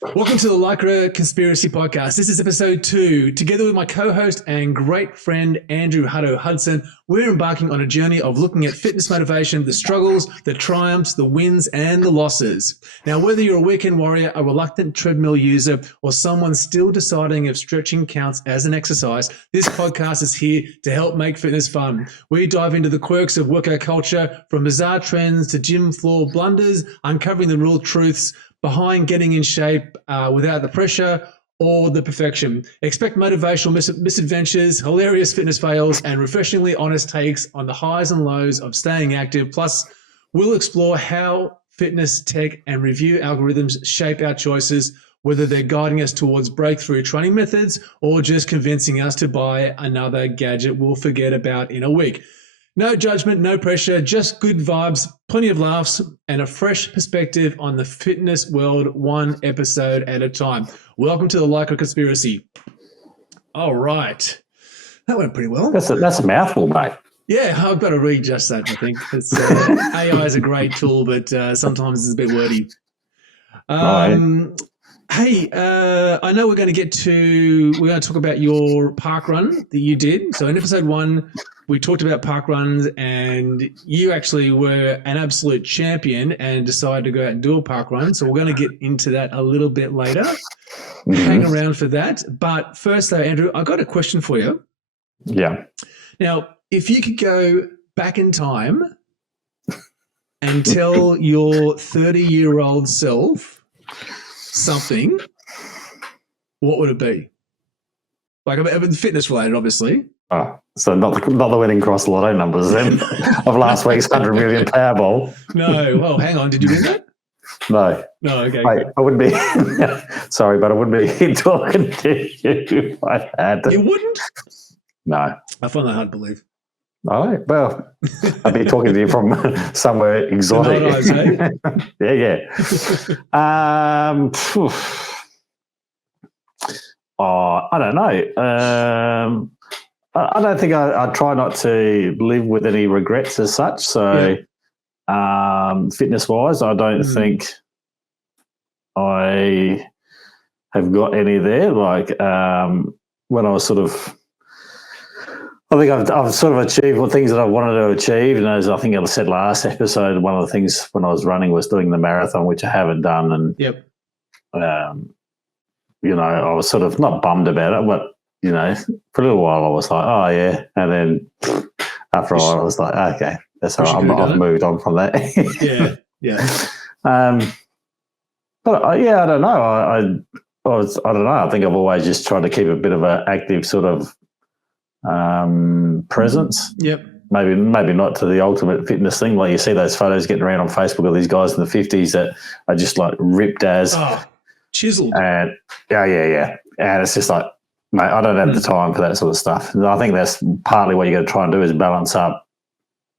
Welcome to the Lycra Conspiracy podcast. This is episode 2. Together with my co-host and great friend Andrew Hutto Hudson, we're embarking on a journey of looking at fitness motivation, the struggles, the triumphs, the wins, and the losses. Now, whether you're a weekend warrior, a reluctant treadmill user, or someone still deciding if stretching counts as an exercise, this podcast is here to help make fitness fun. We dive into the quirks of workout culture, from bizarre trends to gym floor blunders, uncovering the real truths behind getting in shape without the pressure or the perfection. Expect motivational misadventures, hilarious fitness fails, and refreshingly honest takes on the highs and lows of staying active. Plus, we'll explore how fitness tech and review algorithms shape our choices, whether they're guiding us towards breakthrough training methods or just convincing us to buy another gadget we'll forget about in a week. No judgment, no pressure, just good vibes, plenty of laughs, and a fresh perspective on the fitness world, one episode at a time. Welcome to the Lycra Conspiracy. All right. That went pretty well. That's a mouthful, mate. Yeah, I've got to readjust that, I think. AI is a great tool, but sometimes it's a bit wordy. Hey, I know we're going to talk about your park run that you did. So in episode 1, we talked about park runs, and you actually were an absolute champion and decided to go out and do a park run. So we're going to get into that a little bit later. Mm-hmm. Hang around for that. But first, though, Andrew, I got a question for you. Yeah. Now, if you could go back in time and tell your 30-year-old self something, what would it be? Like, fitness related, obviously. Oh, so not the winning cross lotto numbers then of last week's 100 million Powerball. No. Well, hang on. Did you win that? No. No. Okay. Wait, I wouldn't be. Sorry, but I wouldn't be talking to you if I had. You wouldn't? No. I find that hard to believe. Oh, well, I'd be talking to you from somewhere exotic. Yeah. I don't know. I don't think I try not to live with any regrets as such. So, fitness-wise, I don't think I have got any there. Like when I was sort of, I think I've sort of achieved what things that I wanted to achieve. And as I think I said last episode, one of the things when I was running was doing the marathon, which I haven't done. And, I was sort of not bummed about it, but, for a little while I was like, oh, yeah. And then after a while I was like, okay, that's all right. I've moved on from that. Yeah. But, I don't know. I don't know. I think I've always just tried to keep a bit of an active sort of presence. Yep. Maybe not to the ultimate fitness thing. Like you see those photos getting around on Facebook of these guys in the 50s that are just like ripped as chiseled. And yeah. And it's just like, mate, I don't have the time for that sort of stuff. And I think that's partly what you got to try and do is balance up.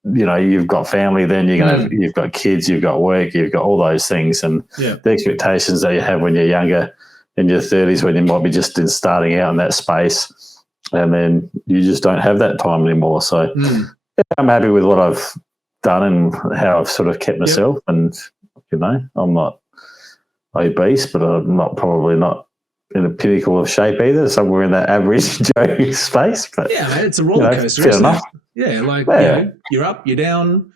You've got family, then you've got kids, you've got work, you've got all those things, and the expectations that you have when you're younger, in your 30s, when you might be just starting out in that space. And then you just don't have that time anymore. So I'm happy with what I've done and how I've sort of kept myself. And, I'm not obese, but I'm probably not in the pinnacle of shape either, somewhere in that average Joe space. But, yeah, man, it's a roller coaster, isn't it? Yeah, you're up, you're down.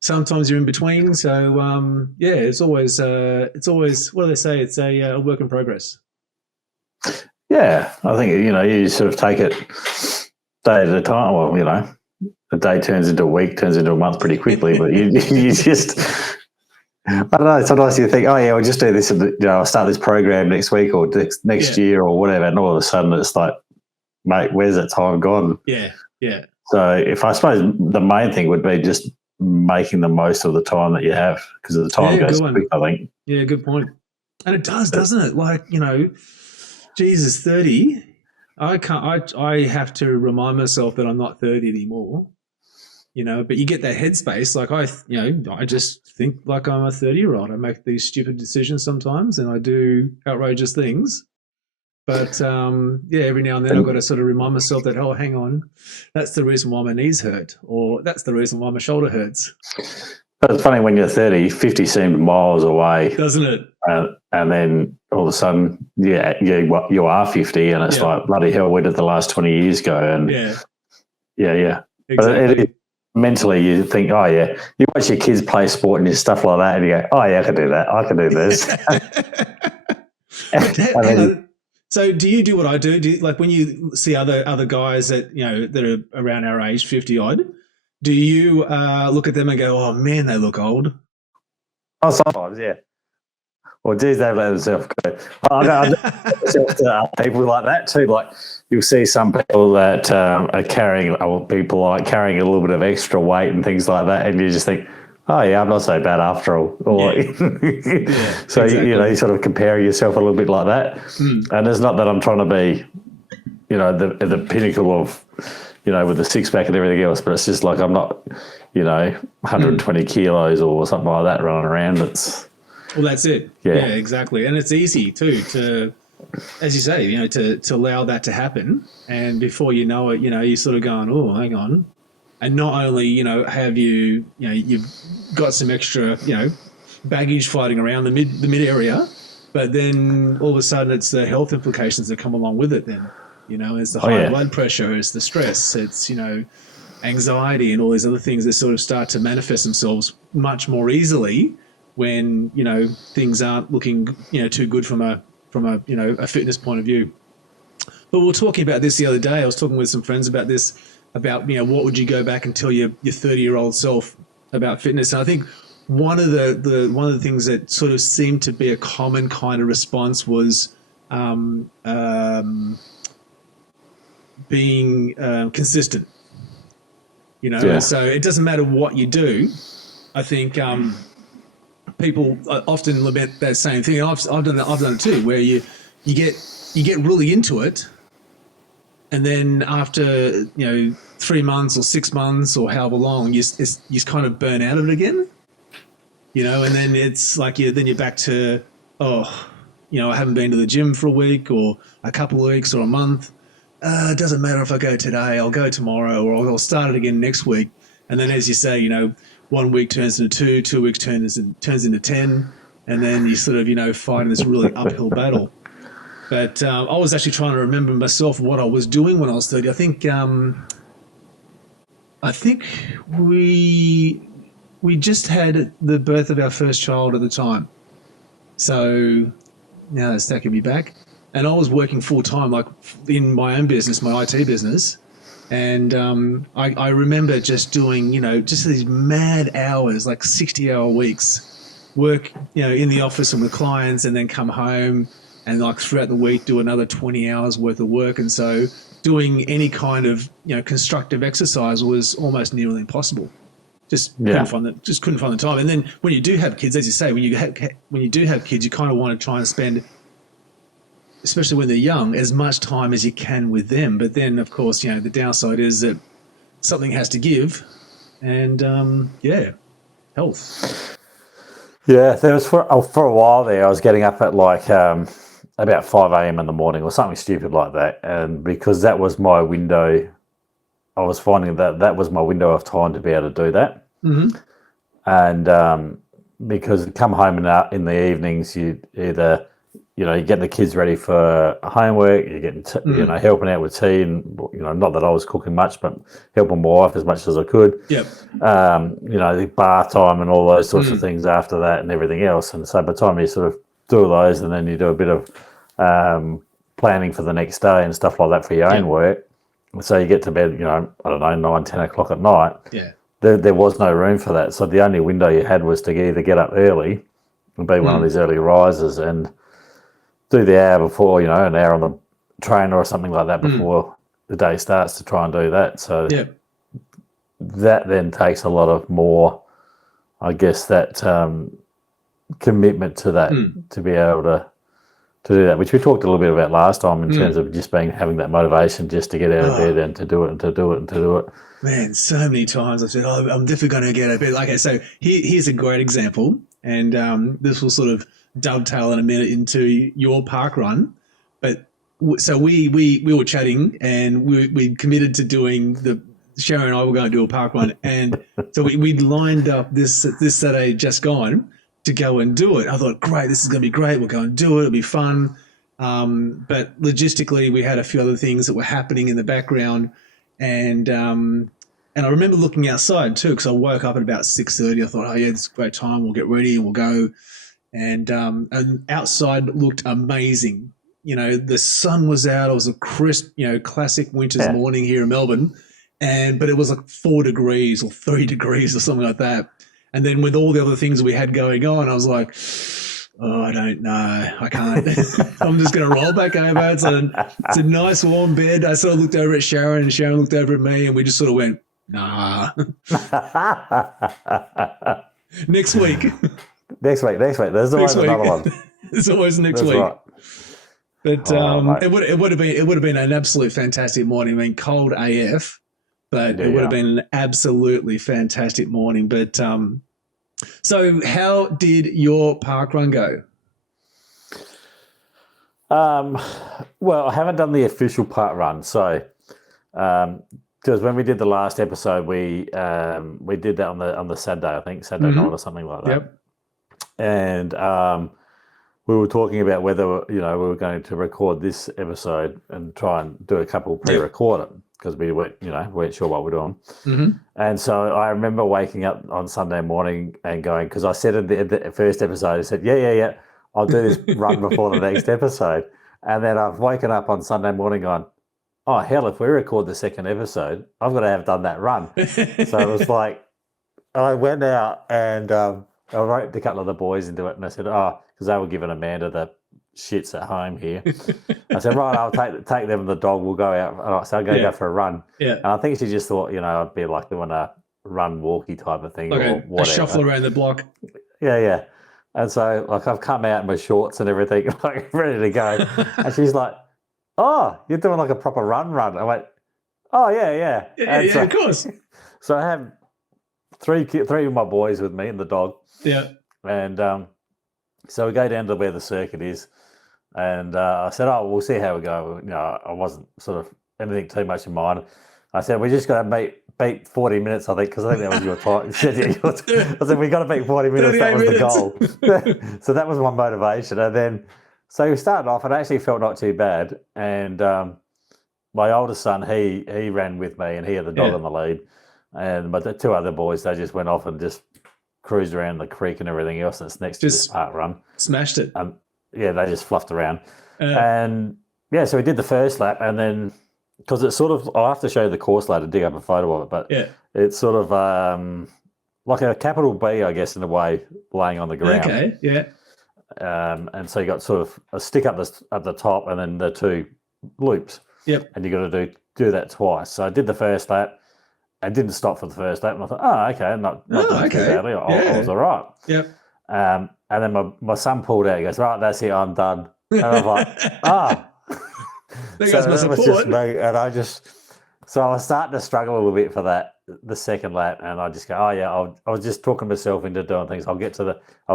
Sometimes you're in between. So, it's always, what do they say? It's a work in progress. Yeah, I think, you sort of take it day at a time. Well, a day turns into a week, turns into a month pretty quickly, but you just, I don't know, sometimes you think, oh, yeah, we'll just do this, and, I'll start this program next week or next year or whatever, and all of a sudden it's like, mate, where's that time gone? Yeah. So if I suppose the main thing would be just making the most of the time that you have, because the time goes quick, I think. Yeah, good point. And it does, doesn't it? Like, Jesus, 30. I have to remind myself that I'm not 30 anymore. But you get that headspace. Like I just think like I'm a 30-year-old. I make these stupid decisions sometimes, and I do outrageous things. But every now and then I've got to sort of remind myself that, oh, hang on, that's the reason why my knees hurt, or that's the reason why my shoulder hurts. But it's funny when you're 30, 50 seems miles away, doesn't it? And then all of a sudden, you are 50, and it's like, bloody hell, where did the last 20 years go? And yeah. Exactly. But mentally, you think, oh yeah, you watch your kids play sport and stuff like that, and you go, oh yeah, I can do that. I can do this. Hang on. So, do you do what I do? Like when you see other guys that that are around our age, 50 odd? Do you look at them and go, "Oh man, they look old"? Oh, sometimes, yeah. Well, geez, they let themselves go. I know to people like that too. Like you'll see some people that are carrying, or people like carrying a little bit of extra weight and things like that, and you just think, oh yeah, I'm not so bad after all. Or, so exactly. You sort of compare yourself a little bit like that. And it's not that I'm trying to be, the pinnacle of, with the six pack and everything else, but it's just like I'm not, 120 kilos or something like that running around. Well, that's it. Yeah, exactly. And it's easy too to, as you say, to allow that to happen. And before you know it, you're sort of going, oh, hang on. And not only, have you've got some extra, baggage floating around the mid area, but then all of a sudden it's the health implications that come along with it then. It's the high blood pressure, it's the stress, it's, anxiety and all these other things that sort of start to manifest themselves much more easily when, things aren't looking, too good from a a fitness point of view. But we were talking about this the other day. I was talking with some friends about this, about, what would you go back and tell your 30-year-old self about fitness? And I think one of the things that sort of seemed to be a common kind of response was being consistent. So it doesn't matter what you do. I think people often lament that same thing. And I've done it too, where you get really into it, and then after 3 months or 6 months or however long, you kind of burn out of it again. And then it's like then you're back to I haven't been to the gym for a week or a couple of weeks or a month. It doesn't matter if I go today, I'll go tomorrow, or I'll start it again next week. And then, as you say, 1 week turns into 2 weeks turns into 10, and then you sort of fighting this really uphill battle. But I was actually trying to remember myself what I was doing when I was 30. I think we just had the birth of our first child at the time. So now that's taking me back. And I was working full time, like in my own business, my IT business. And I remember just doing, just these mad hours, like 60-hour weeks, work, in the office and with clients, and then come home and like throughout the week do another 20 hours worth of work. And so doing any kind of, constructive exercise was almost nearly impossible. Couldn't find the time. And then when you do have kids, as you say, when you do have kids, you kind of want to try and spend, especially when they're young, as much time as you can with them. But then, of course, the downside is that something has to give. And, health. Yeah, there was for a while there, I was getting up at like about 5 a.m. in the morning or something stupid like that. And because that was my window, I was finding that was my window of time to be able to do that. Mm-hmm. And because come home in the evenings, you either... you get the kids ready for homework, you're getting, helping out with tea, and, not that I was cooking much, but helping my wife as much as I could. Yep. The bath time and all those sorts of things after that and everything else. And so by the time you sort of do all those, and then you do a bit of planning for the next day and stuff like that for your own work. So you get to bed, 9, 10 o'clock at night. Yeah. There was no room for that. So the only window you had was to either get up early and be one of these early risers and do the hour before, an hour on the train or something like that before the day starts to try and do that. So that then takes a lot of more, I guess, that commitment to that to be able to do that, which we talked a little bit about last time in terms of just having that motivation just to get out of bed and to do it and to do it and to do it. Man, so many times I've said, I'm definitely going to get out of bed. Okay, so here's a great example, and this will sort of dovetail in a minute into your park run. But so we were chatting, and we committed to doing Sharon and I were going to do a park run, and so we'd lined up this Saturday just gone to go and do it. I thought, great, this is going to be great. We'll go and do it. It'll be fun. But logistically, we had a few other things that were happening in the background, and I remember looking outside too, because I woke up at about 6:30. I thought, oh yeah, this is a great time. We'll get ready and we'll go. And outside looked amazing. You know, the sun was out. It was a crisp, classic winter's morning here in Melbourne. But it was like 4 degrees or 3 degrees or something like that. And then with all the other things we had going on, I was like, oh, I don't know. I can't. I'm just going to roll back over. It's a nice warm bed. I sort of looked over at Sharon, and Sharon looked over at me, and we just sort of went, nah. Next week. Next week. There's always another one. There's always next week. Right. But it would have been an absolute fantastic morning. I mean, cold AF, but it would have been an absolutely fantastic morning. But so how did your park run go? Well, I haven't done the official park run, so because when we did the last episode, we did that on the Saturday, I think Saturday night or something like that. Yep. And we were talking about whether we were going to record this episode and try and do a couple pre-record it because we weren't sure what we're doing. Mm-hmm. And so I remember waking up on Sunday morning and going, because I said in the first episode, I said, yeah, I'll do this run before the next episode. And then I've woken up on Sunday morning going, oh, hell, if we record the second episode, I've got to have done that run. So it was like, I went out and I wrote a couple of the boys into it, and I said, because they were giving Amanda the shits at home here. I said, right, I'll take them and the dog. We'll go out. So I'm going to go for a run. Yeah. And I think she just thought, I'd be like doing a run walkie type of thing, like or whatever. A shuffle around the block. Yeah. And so I've come out in my shorts and everything, like ready to go. And she's like, oh, you're doing like a proper run. I went, oh yeah. Yeah, of course. So I have three of my boys with me and the dog. Yeah. And so we go down to where the circuit is, and I said, "Oh, we'll see how we go." I wasn't sort of anything too much in mind. I said, "We just got to beat 40 minutes, I think, because I think that was your time." I said, "We got to beat 40 minutes." That was the goal. So that was my motivation. And then, so we started off, and I actually felt not too bad. And my oldest son, he ran with me, and he had the dog on the lead. But the two other boys, they just went off and just cruised around the creek and everything else that's next to this park run. Smashed it. They just fluffed around. So we did the first lap, and then, because it's sort of, I'll have to show you the course later, dig up a photo of it, but it's sort of like a capital B, I guess, in a way, laying on the ground. Okay, yeah. And so you got sort of a stick up the top and then the two loops. Yep. And you got to do that twice. So I did the first lap. I didn't stop for the first lap, and I thought, okay, not doing too badly. I was all right. Yep. And then my son pulled out. He goes, right, that's it, I'm done. And I was like, There goes my support. Just me, and so I was starting to struggle a little bit for the second lap, and I just go, I was just talking myself into doing things. I'll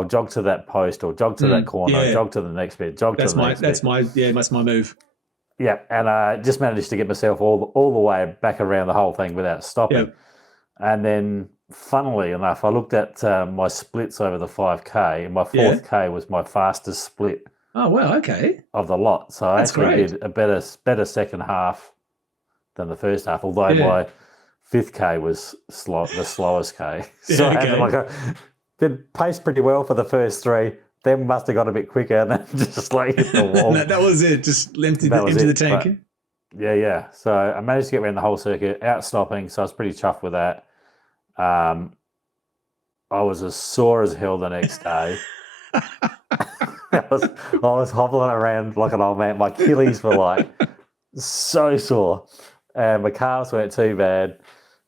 jog to that post, or jog to that corner, jog to the next bit, That's my move. Yeah, and I just managed to get myself all the way back around the whole thing without stopping. Yep. And then, funnily enough, I looked at my splits over the 5K, and my 4th K was my fastest split. Oh, wow, okay. Of the lot. So I actually did a better second half than the first half, although my 5th K was the slowest K. So I had did pace pretty well for the first 3. Then must have got a bit quicker and then just hit the wall. That was it, just empty the tank. Yeah. So I managed to get around the whole circuit, out stopping, so I was pretty chuffed with that. I was as sore as hell the next day. I was hobbling around like an old man. My Achilles were so sore. And my calves weren't too bad.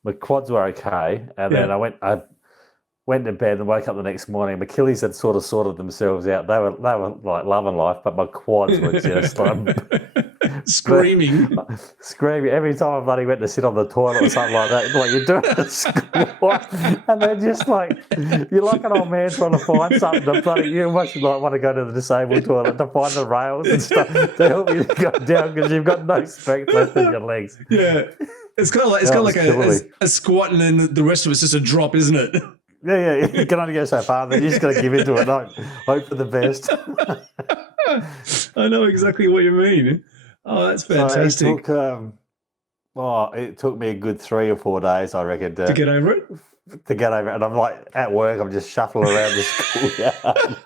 My quads were okay. And then I went to bed and woke up the next morning. My Achilles had sort of sorted themselves out. They were like loving life, but my quads were just screaming. Screaming. Every time I bloody went to sit on the toilet or something like that, like you're doing a squat, and they're just you're like an old man trying to find something to bloody, you must want to go to the disabled toilet to find the rails and stuff to help you go down because you've got no strength left in your legs. Yeah. It's kind of like a squat, and then the rest of it's just a drop, isn't it? Yeah. You can only go so far. Then you just got to give into it. Hope for the best. I know exactly what you mean. Oh, that's fantastic. So it took me a good 3 or 4 days, I reckon, To get over it? And I'm like at work, I'm just shuffling around the schoolyard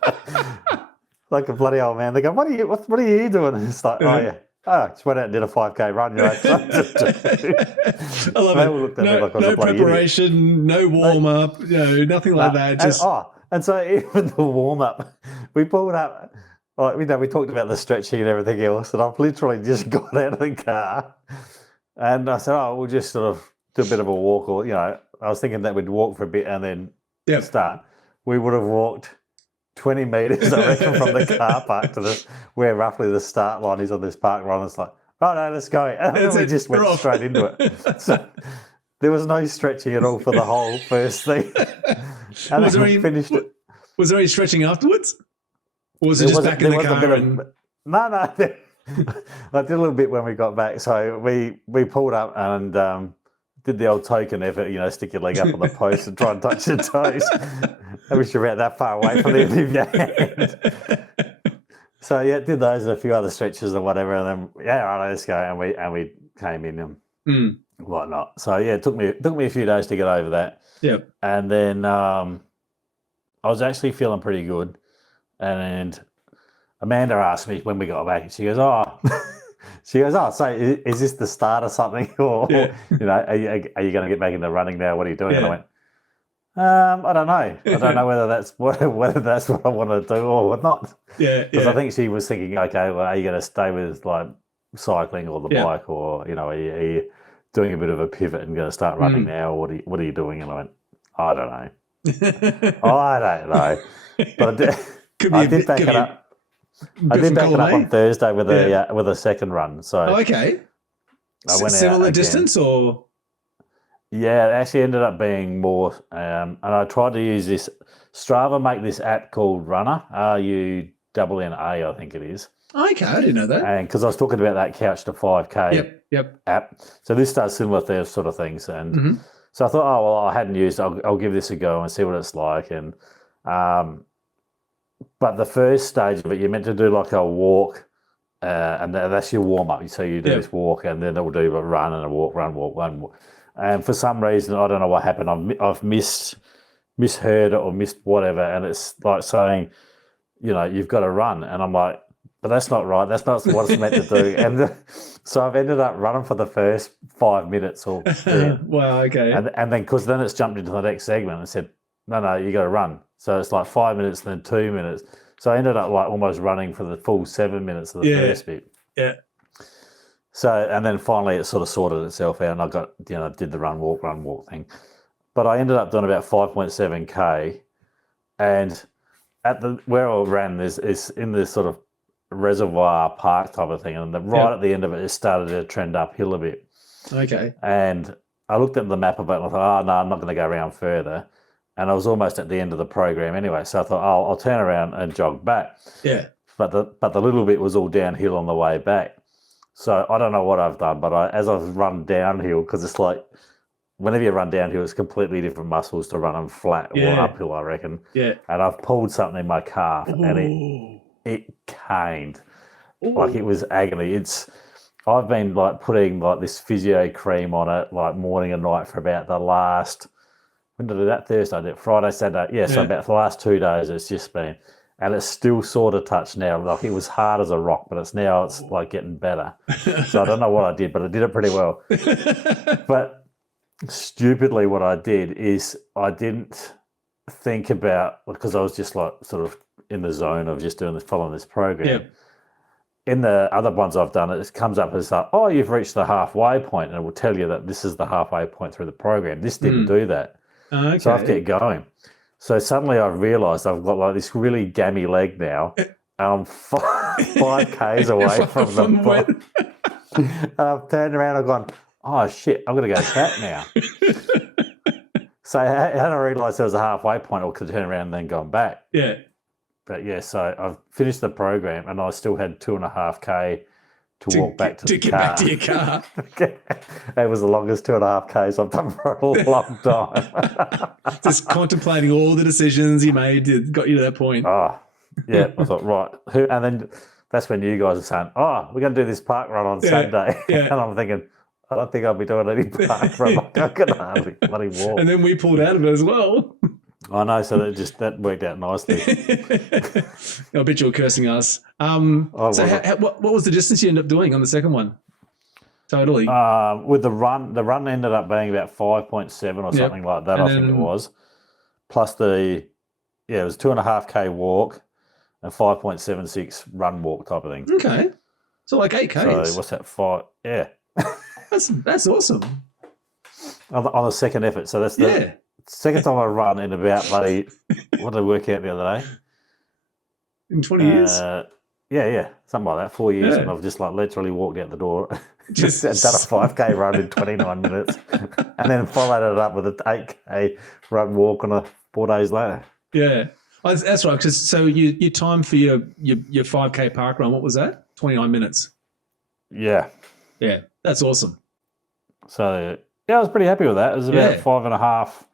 like a bloody old man. They go, what are you doing? And it's like, just went out and did a 5K run. You're like, I love it. No preparation, no warm up, nothing like that. And so even the warm up, we pulled up. Like, we talked about the stretching and everything else, and I've literally just got out of the car, and I said, we'll just sort of do a bit of a walk, or I was thinking that we'd walk for a bit and then start. We would have walked 20 metres, I reckon, from the car park to where roughly the start line is on this Parkrun. It's like, no, let's go. And then we just went straight into it. So there was no stretching at all for the whole first thing. And was then we finished it. Was there any stretching afterwards? Or was it just back in the car? No. I did a little bit when we got back. So we pulled up and did the old token effort, stick your leg up on the post and try and touch your toes. I wish you were about that far away from the end of your hand. So did those and a few other stretches and whatever, and then right, let's go, and we came in and whatnot. So it took me a few days to get over that. Yeah, and then I was actually feeling pretty good, and Amanda asked me when we got back. She goes, so is this the start of something, or are you going to get back into running now? What are you doing? And I went, I don't know. I don't know whether that's what I want to do or not. Because I think she was thinking, okay, well, are you going to stay with like cycling or the bike, or are you doing a bit of a pivot and going to start running now, or what are you doing? And I went, I don't know. I don't know. But I did back it up. I did back it up on Thursday with a second run. So okay, I went similar distance or. Yeah, it actually ended up being more, and I tried to use this Strava, make this app called Runner, RUNNA, I think it is. Okay, I didn't know that. And because I was talking about that Couch to 5K app, so this does similar sort of things, and so I thought, I hadn't used, I'll give this a go and see what it's like, and but the first stage of it, you're meant to do like a walk, and that's your warm up. So you do this walk, and then it will do a run and a walk, run, walk. And for some reason, I don't know what happened. I've misheard it or missed whatever, and it's like saying, you've got to run, and I'm like, but that's not right. That's not what it's meant to do. And so I've ended up running for the first 5 minutes or wow, okay. And then because then it's jumped into the next segment and said, no, you got to run. So it's like 5 minutes, then 2 minutes. So I ended up like almost running for the full 7 minutes of the first bit. Yeah. So, and then finally it sort of sorted itself out, and I got, did the run, walk thing. But I ended up doing about 5.7K, and at where I ran, is in this sort of reservoir park type of thing, and right at the end of it started to trend uphill a bit. Okay. And I looked at the map of it, and I thought, no, I'm not going to go around further. And I was almost at the end of the program anyway, so I thought, I'll turn around and jog back. Yeah. But the little bit was all downhill on the way back. So I don't know what I've done, but as I've run downhill, because it's like whenever you run downhill, it's completely different muscles to run them flat or uphill, I reckon. Yeah. And I've pulled something in my calf, and it caned. Like it was agony. I've been like putting like this physio cream on it, like morning and night for about the last. When did I do that? Thursday, I did it. Friday, Saturday. So about the last 2 days, it's just been. And it's still sort of touched now. Like it was hard as a rock, but it's like getting better. So I don't know what I did, but I did it pretty well. But stupidly, what I did is I didn't think about, because I was just like sort of in the zone of just following this program. Yeah. In the other ones I've done, it comes up as like, you've reached the halfway point, and it will tell you that this is the halfway point through the program. This didn't do that. Okay. So I've kept going. So suddenly I've realised I've got like this really gammy leg now, and I'm 5 Ks away from the point. And I've turned around and gone, oh shit, I'm going to go cat now. So I hadn't realised there was a halfway point, or could turn around and then gone back. Yeah. But so I've finished the program, and I still had 2.5K to walk back to the get car. back to your car. That was the longest 2.5 Ks I've done for a long time. Just contemplating all the decisions you made that got you to that point. Oh, yeah. I thought, right. And then that's when you guys are saying, oh, we're going to do this park run on Saturday. Yeah. And I'm thinking, I don't think I'll be doing any park run. I can hardly bloody walk. And then we pulled out of it as well. I know, so that worked out nicely. I bet you were cursing us. What was the distance you ended up doing on the second one? Totally. With the run ended up being about 5.7 or something like that. I think it was. Plus it was 2.5K walk and 5.76 run walk type of thing. Okay, so like 8Ks. So what's that? 5? Yeah, that's awesome. On the second effort. So that's the second time I run in about bloody. What did I work out the other day? In 20 years. Yeah, something like that. 4 years, and I've just like literally walked out the door. Just done a 5K run in 29 minutes, and then followed it up with an 8K run walk on 4 days later. Yeah, that's right. So your time for your 5K park run, what was that? 29 minutes. Yeah, that's awesome. So I was pretty happy with that. It was about 5.5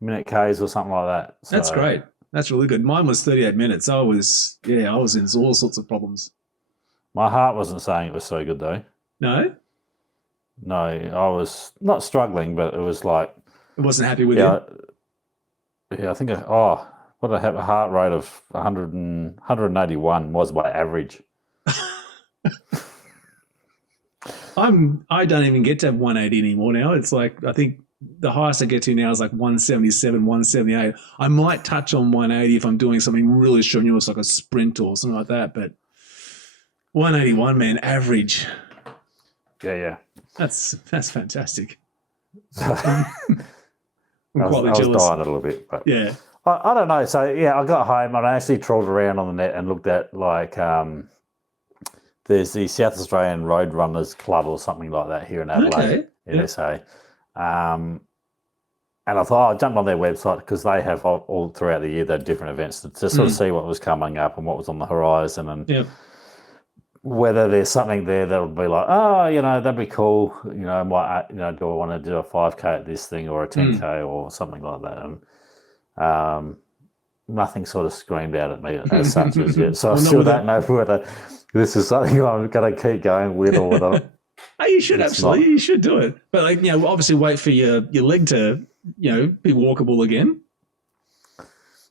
minute Ks or something like that. So, that's great. That's really good. Mine was 38 minutes. I was in all sorts of problems. My heart wasn't saying it was so good though. No? No, I was not struggling, but it was like... It wasn't happy with you? Yeah, I think, what I have a heart rate of 181 was my average. I don't even get to have 180 anymore now. It's like, I think the highest I get to now is like 177, 178. I might touch on 180 if I'm doing something really strenuous like a sprint or something like that, but 181, man, average. Yeah. That's fantastic. I'm quite jealous. I was dying a little bit, but I don't know. So I got home and I actually trawled around on the net and looked at like there's the South Australian Road Runners Club or something like that here in Adelaide, in SA. And I thought I'll jump on their website because they have all throughout the year they have different events to sort of see what was coming up and what was on the horizon and whether there's something there that'll be like, that'd be cool. Do I want to do a 5K at this thing or a 10K or something like that? And nothing sort of screamed out at me as such as yet. So I still don't know whether this is something I'm going to keep going with or whether. You should absolutely. You should do it. But obviously wait for your leg to, be walkable again.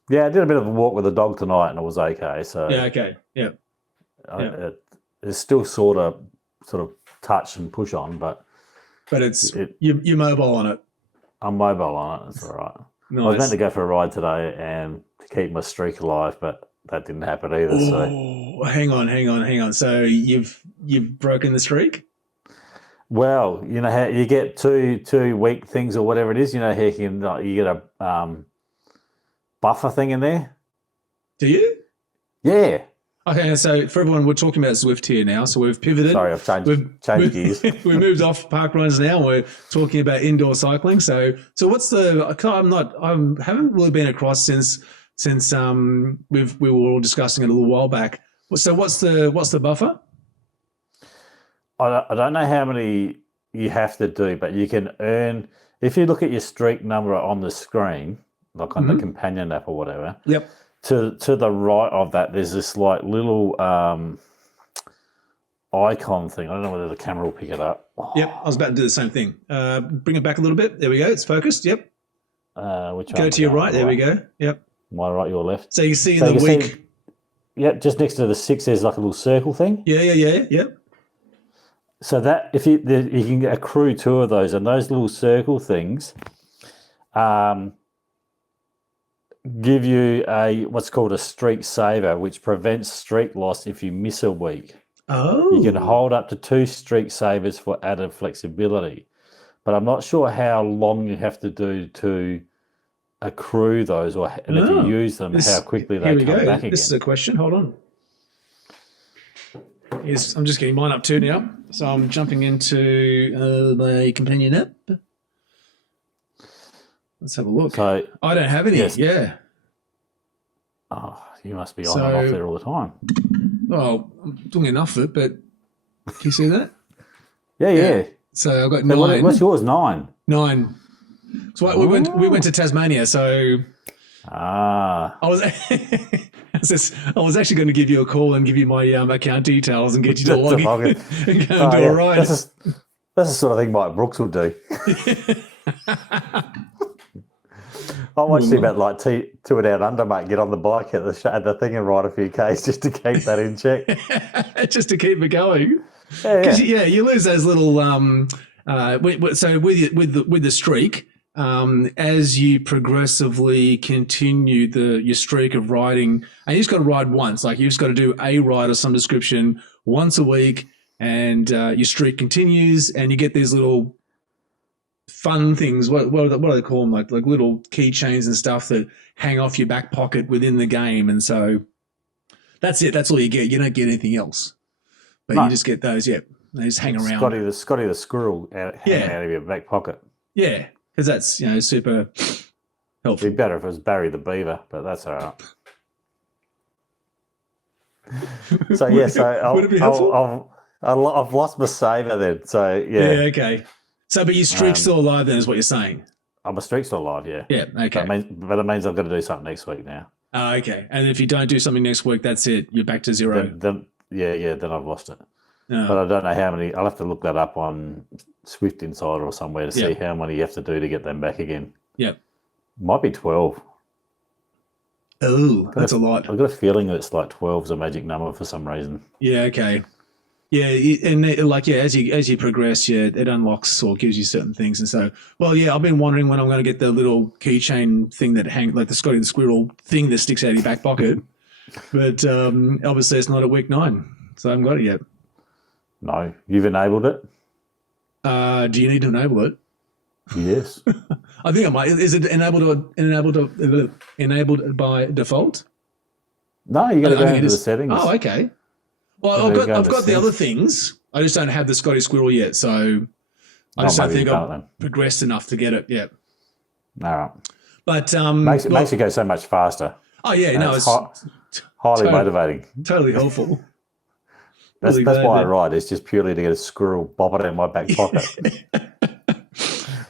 Yeah, I did a bit of a walk with the dog tonight and it was okay. So okay. Yeah. It's still sort of touch and push on, but you're mobile on it. I'm mobile on it. That's all right. Nice. I was meant to go for a ride today and to keep my streak alive, but that didn't happen either. Oh, hang on. So you've broken the streak? Well, you know how you get two week things or whatever it is. You know how you get a buffer thing in there. Do you? Yeah. Okay, so for everyone, we're talking about Zwift here now. So we've pivoted. Sorry, I've changed gears. We moved off park runs now. We're talking about indoor cycling. So what's the? I haven't really been across since we were all discussing it a little while back. So what's the buffer? I don't know how many you have to do, but you can earn if you look at your streak number on the screen, like on the companion app or whatever. Yep. To the right of that, there's this like little icon thing. I don't know whether the camera will pick it up. Yep, I was about to do the same thing. Bring it back a little bit. There we go. It's focused. Yep. Which go to your right. There we go. Yep. My right, your left. So you see in the week. Just next to the 6, there's like a little circle thing. Yeah. Yep. So that if you can accrue 2 of those, and those little circle things, give you what's called a streak saver, which prevents streak loss if you miss a week. Oh. You can hold up to 2 streak savers for added flexibility. But I'm not sure how long you have to do to accrue those, and if you use them, how quickly they come back again. This is a question. Hold on. Yes, I'm just getting mine up too now. So I'm jumping into my companion app. Let's have a look. So, I don't have any. Yes. Yeah. Oh, you must be on and off there all the time. Well, I'm doing enough of it, but Can you see that? Yeah. So I've got So 9. what's yours? 9. 9. So we went to Tasmania. So I was I was actually going to give you a call and give you my account details and get you to log in and go and do a ride. That's the sort of thing Mike Brooks would do. I might see about like two it out under, mate. Get on the bike at the thing and ride a few Ks just to keep that in check. Just to keep it going. Yeah. You lose those little so with the streak, as you progressively continue your streak of riding, and you just got to ride once. Like you just got to do a ride of some description once a week, and your streak continues, and you get these little fun things. What do they call them? Like little keychains and stuff that hang off your back pocket within the game, and so that's it. That's all you get. You don't get anything else, but you just get those. Yeah, they just hang around. Scotty the squirrel hanging out of your back pocket. Yeah, because that's super helpful. It'd be better if it was Barry the Beaver, but that's all right. So would it be helpful? I've lost my saver then. So yeah, okay. So, but your streak's still alive then, is what you're saying? My streak's still alive, yeah. Yeah, okay. But it means I've got to do something next week now. Oh, okay. And if you don't do something next week, that's it. You're back to 0. Then I've lost it. Oh. But I don't know how many. I'll have to look that up on Swift Insider or somewhere to see how many you have to do to get them back again. Yep. Might be 12. Oh, that's a lot. I've got a feeling that it's like 12 is a magic number for some reason. Yeah, okay. Yeah, and as you progress, it unlocks or gives you certain things, and so I've been wondering when I'm going to get the little keychain thing that like the Scotty the Squirrel thing that sticks out of your back pocket, but obviously it's not at week 9, so I haven't got it yet. No, you've enabled it. Do you need to enable it? Yes, I think I might. Is it enabled by default? No, you got to go into the settings. Oh, okay. Well, I've got the other things. I just don't have the Scotty Squirrel yet, so I just don't think I've progressed enough to get it yet. All right. But makes it go so much faster. Oh yeah, no, it's highly motivating. Totally helpful. That's why I ride. It's just purely to get a squirrel bobbing in my back pocket.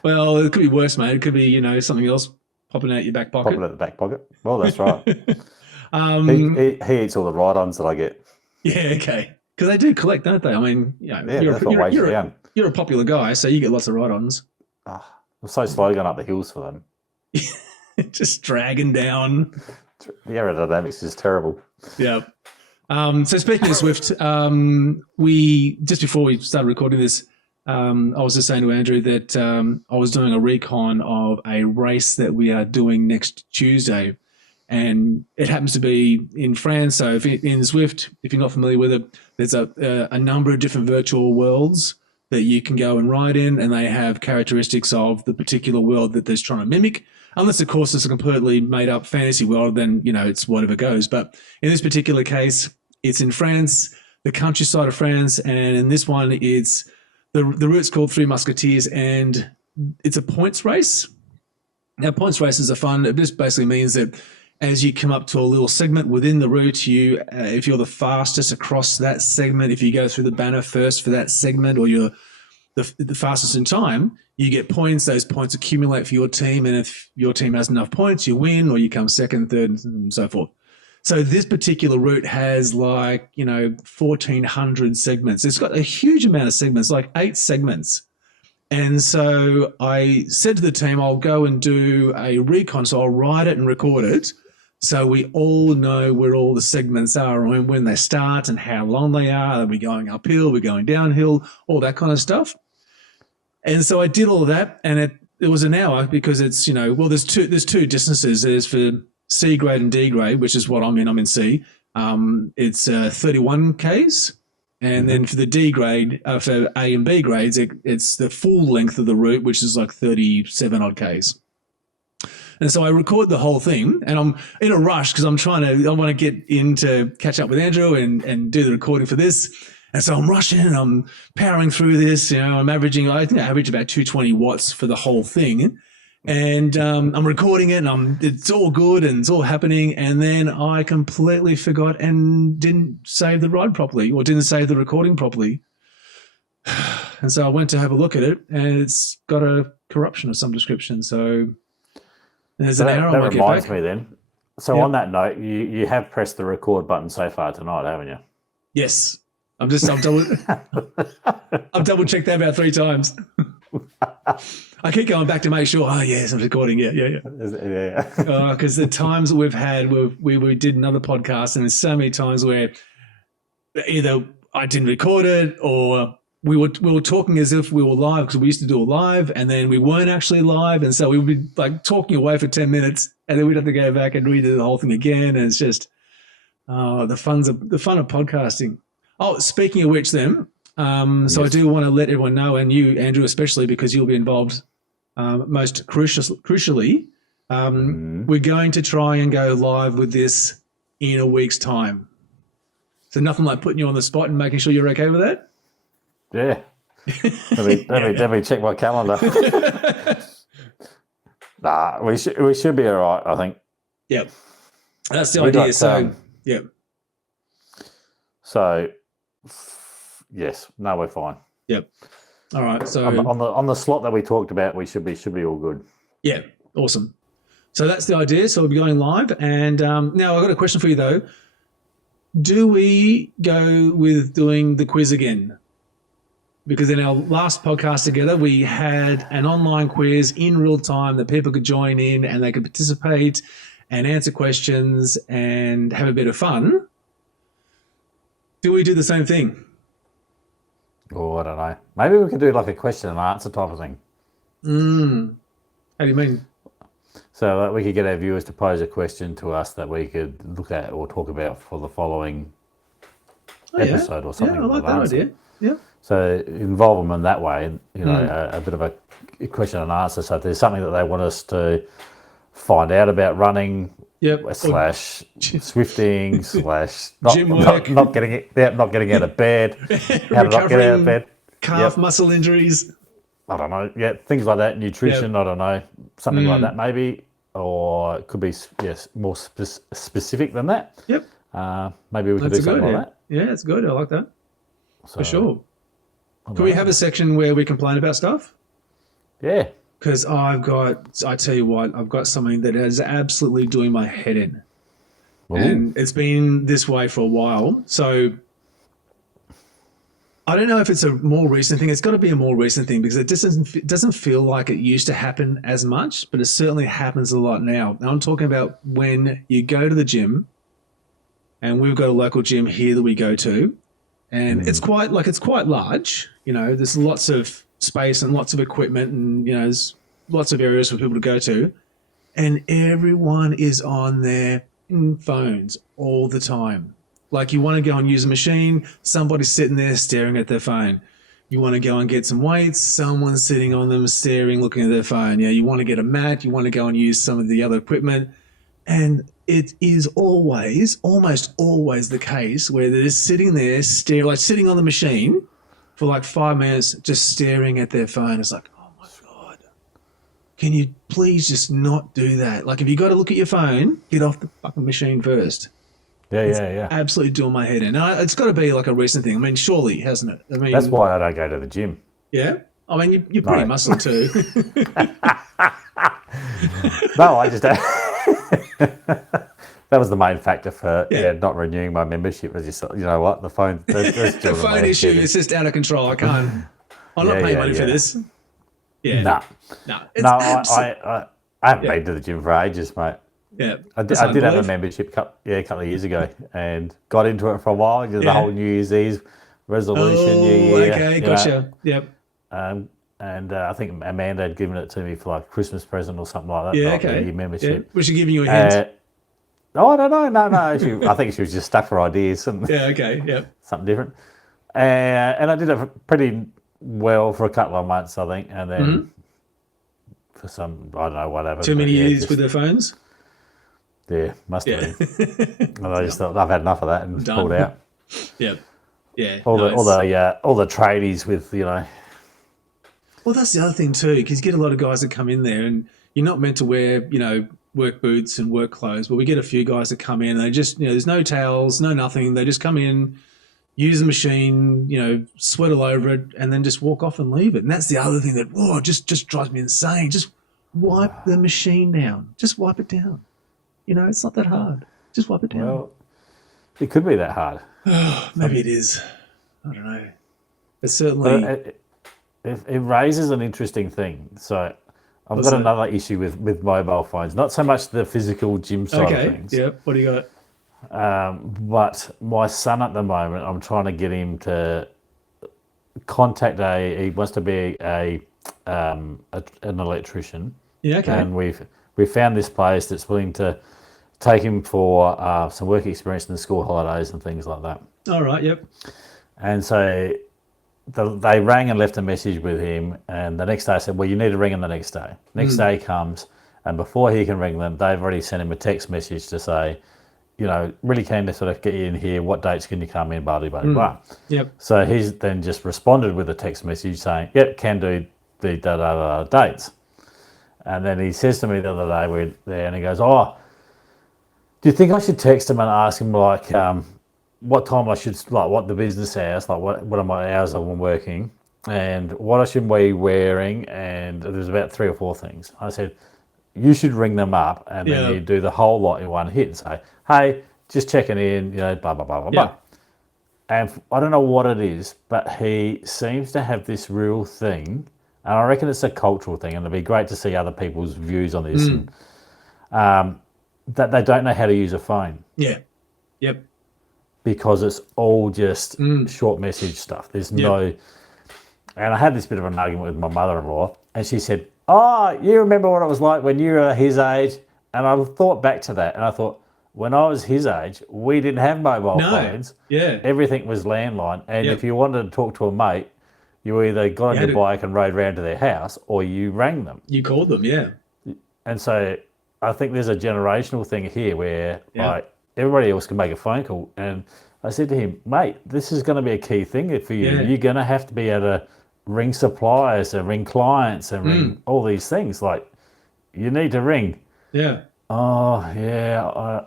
Well, it could be worse, mate. It could be something else popping out your back pocket. Popping out the back pocket. Well, that's right. He eats all the ride-ons that I get. Yeah, okay. Because they do collect, don't they? I mean, you're a popular guy, so you get lots of ride-ons. Oh, I'm so slow going up the hills for them. Just dragging down. The aerodynamics is terrible. Yeah. So speaking of Swift, we just before we started recording this, I was just saying to Andrew that I was doing a recon of a race that we are doing next Tuesday. And it happens to be in France. So in Swift, if you're not familiar with it, there's a number of different virtual worlds that you can go and ride in, and they have characteristics of the particular world that they're trying to mimic. Unless, of course, it's a completely made-up fantasy world, then, it's whatever goes. But in this particular case, it's in France, the countryside of France, and in this one, it's the route's called Three Musketeers, and it's a points race. Now, points races are fun. It just basically means that as you come up to a little segment within the route, if you're the fastest across that segment, if you go through the banner first for that segment, or you're the fastest in time, you get points. Those points accumulate for your team, and if your team has enough points, you win, or you come second, third, and so forth. So this particular route has 1,400 segments. It's got a huge amount of segments, like 8 segments. And so I said to the team, I'll go and do a recon, so I'll write it and record it, so we all know where all the segments are and when they start and how long they are. Are we going uphill? Are we going downhill? All that kind of stuff. And so I did all of that, and it was an hour because it's, there's two distances. There's for C grade and D grade, which is what I'm in. I'm in C. It's 31 Ks. And then for the D grade, for A and B grades, it's the full length of the route, which is like 37 odd Ks. And so I record the whole thing, and I'm in a rush because I want to get in to catch up with Andrew and do the recording for this. And so I'm rushing and I'm powering through this. I'm averaging, I think I average about 220 watts for the whole thing. And I'm recording it, and it's all good and it's all happening. And then I completely forgot and didn't save the ride properly, or didn't save the recording properly. And so I went to have a look at it, and it's got a corruption of some description. So there's an error on my That reminds Getback. me then. So Yep. on that note, you have pressed the record button so far tonight, haven't you? Yes. I've double checked that about 3 times. I keep going back to make sure. Oh yes, I'm recording. Yeah. Yeah. Because the times that we've had, we did another podcast, and there's so many times where either I didn't record it, or we were talking as if we were live, because we used to do it live, and then we weren't actually live, and so we would be like talking away for 10 minutes, and then we'd have to go back and redo the whole thing again, and it's just the fun of podcasting. Oh, speaking of which, then, so I do want to let everyone know, and you, Andrew, especially, because you'll be involved most crucially. We're going to try and go live with this in a week's time. So nothing like putting you on the spot and making sure you're okay with that? Yeah. Let me check my calendar. Nah, we should be all right, I think. Yep. That's the idea. Yep. So, yes, no, we're fine. Yep. All right. So on the slot that we talked about, we should be all good. Yeah. Awesome. So that's the idea. So we'll be going live. And now I've got a question for you, though. Do we go with doing the quiz again? Because in our last podcast together, we had an online quiz in real time that people could join in, and they could participate and answer questions and have a bit of fun. Do we do the same thing? Oh, I don't know. Maybe we could do like a question and answer type of thing. How do you mean? So that we could get our viewers to pose a question to us that we could look at or talk about for the following episode or something. Yeah, I like that idea. Yeah. So involve them in that way, you know, a bit of a question and answer. So if there's something that they want us to find out about running, slash swifting, slash not getting out of bed, how to not get out of bed, calf muscle injuries. I don't know. Yeah, things like that. Nutrition. I don't know. Something like that maybe, or it could be more specific than that. Yep. Maybe we could do something like that. Yeah, it's good. I like that for sure. Can we have a section where we complain about stuff? Yeah. Because I tell you what, I've got something that is absolutely doing my head in. Ooh. And it's been this way for a while. So I don't know if it's a more recent thing. It's got to be a more recent thing, because it just doesn't feel like it used to happen as much, but it certainly happens a lot now. Now I'm talking about when you go to the gym, and we've got a local gym here that we go to, and it's quite large. You know, there's lots of space and lots of equipment, and you know, there's lots of areas for people to go to, and everyone is on their phones all the time. Like, you want to go and use a machine, somebody's sitting there staring at their phone. You want to go and get some weights, someone's sitting on them staring, looking at their phone. Yeah, you want to get a mat, you want to go and use some of the other equipment, and it is almost always the case where they're just sitting there, sitting on the machine for like 5 minutes, just staring at their phone. It's like, oh my God, can you please just not do that? Like, if you got to look at your phone, get off the fucking machine first. Yeah. Absolutely doing my head in. And it's got to be like a recent thing. I mean, surely, hasn't it? I mean, that's why I don't go to the gym. Yeah? I mean, you're pretty muscle too. No, I just don't. That was the main factor for not renewing my membership. Was just, you know what, the phone. The phone issue is just out of control. I can't. I'm not paying money for this. Yeah. No. I haven't been to the gym for ages, mate. Yeah. I did have a membership a couple of years ago, and got into it for a while. Did the whole New Year's Eve resolution. New Year. Okay, gotcha. Yep. And I think Amanda had given it to me for like Christmas present or something like that. Yeah, okay. Membership. Yeah. Was she giving you a hint? I don't know. No. I think she was just stuck for ideas. Yeah, okay. Yep. Something different. And I did it pretty well for a couple of months, I think. And then for some, I don't know, whatever. Too many years with their phones? Yeah, must have been. And I just thought, I've had enough of that and pulled out. Yep. Yeah. All the tradies with, you know. Well, that's the other thing too, because you get a lot of guys that come in there, and you're not meant to wear, you know, work boots and work clothes, but we get a few guys that come in and they just, you know, there's no towels, no nothing. They just come in, use the machine, sweat all over it, and then just walk off and leave it. And that's the other thing that just drives me insane. Just wipe the machine down. Just wipe it down. It's not that hard. Just wipe it down. Well, it could be that hard. Maybe it is. I don't know. It's certainly. It raises an interesting thing. So I've got another issue with mobile phones. Not so much the physical gym side of things. Yeah. What do you got? But my son at the moment, I'm trying to get him to contact he wants to be an electrician. Yeah, okay. And we found this place that's willing to take him for some work experience in the school holidays and things like that. All right, yep. And so they rang and left a message with him, and the next day I said, well, you need to ring him the next day. Next day comes, and before he can ring them, they've already sent him a text message to say, really keen to sort of get you in here. What dates can you come in? Blah, blah, blah, blah. Yep. So he's then just responded with a text message saying, yep, can do the dates. And then he says to me the other day, we're there, and he goes, oh, do you think I should text him and ask him, like, what time I should, like, what the business hours, like, what are my hours I'm working, and what I should be wearing, and there's about 3 or 4 things. I said, you should ring them up, and then you do the whole lot in one hit and say, hey, just checking in, blah, blah, blah, blah, blah. And I don't know what it is, but he seems to have this real thing, and I reckon it's a cultural thing, and it'd be great to see other people's views on this, and, that they don't know how to use a phone. Yeah. Yep. Because it's all just short message stuff. There's no... And I had this bit of an argument with my mother-in-law, and she said, oh, you remember what it was like when you were his age? And I thought back to that, and I thought, when I was his age, we didn't have mobile phones. Yeah. Everything was landline. And if you wanted to talk to a mate, you either got on your bike and rode round to their house, or you rang them. You called them, yeah. And so I think there's a generational thing here where like everybody else can make a phone call. And I said to him, mate, this is going to be a key thing for you. You're going to have to be able to ring suppliers and ring clients and ring all these things. Like, you need to ring. Yeah. Oh, yeah,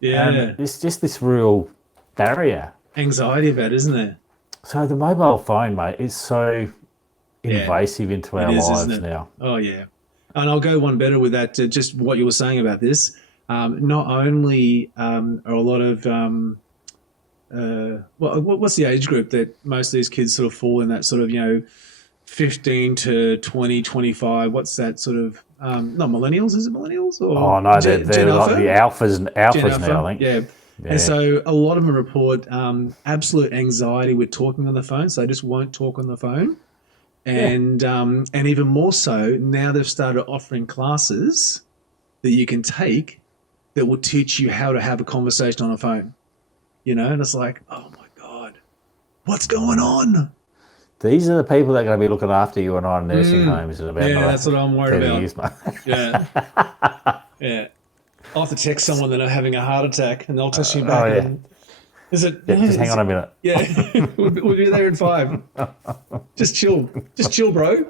Yeah. And it's just this real barrier. Anxiety about it, isn't there? So the mobile phone, mate, is so invasive into our lives now. Oh, yeah. And I'll go one better with that, just what you were saying about this. Not only are a lot of, what's the age group that most of these kids sort of fall in, that sort of, 15 to 20, 25, what's that sort of, not millennials, is it millennials? Or no, they're like the alphas now, I think. Yeah. And so a lot of them report absolute anxiety with talking on the phone, so they just won't talk on the phone. And even more so, now they've started offering classes that you can take that will teach you how to have a conversation on a phone. And it's like, oh my God, what's going on? These are the people that are going to be looking after you and I in nursing homes in about that's what I'm worried about. Years, mate. Yeah. I'll have to text someone that are having a heart attack, and they'll text you back. Is it? Just hang on a minute. Yeah, we'll be there in 5. Just chill, bro.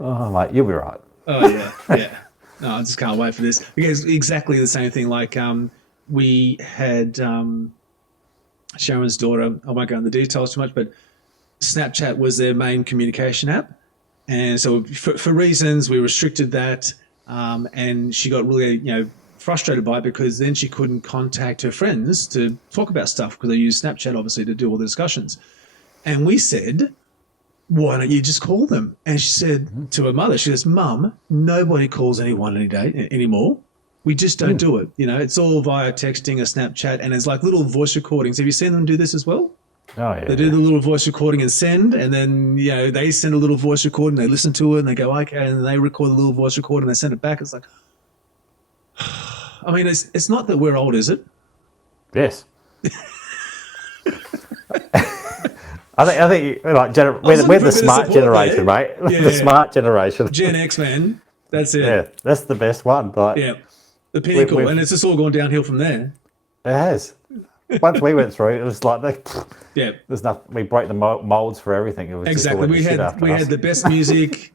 Oh, mate, you'll be right. Oh yeah. No, I just can't wait for this, because exactly the same thing. Like we had Sharon's daughter. I won't go into the details too much, but Snapchat was their main communication app, and so for reasons we restricted that, and she got really frustrated by it, because then she couldn't contact her friends to talk about stuff, because they use Snapchat obviously to do all the discussions. And we said, why don't you just call them? And she said to her mother, she goes, Mum, nobody calls anyone any day anymore. We just don't do it. It's all via texting or Snapchat, and it's like little voice recordings. Have you seen them do this as well? Oh, yeah. They do the little voice recording and send, and then, they send a little voice recording, they listen to it, and they go, okay, and then they record a little voice recording, and they send it back. It's like, I mean, it's not that we're old, is it? Yes. I think like we're the smart generation, mate. Yeah. The smart generation. Gen X, man. That's it. Yeah, that's the best one. Like, the pinnacle, and it's just all gone downhill from there. It has. Once we went through, it was like there's nothing. We broke the molds for everything. It was exactly. We had the best music.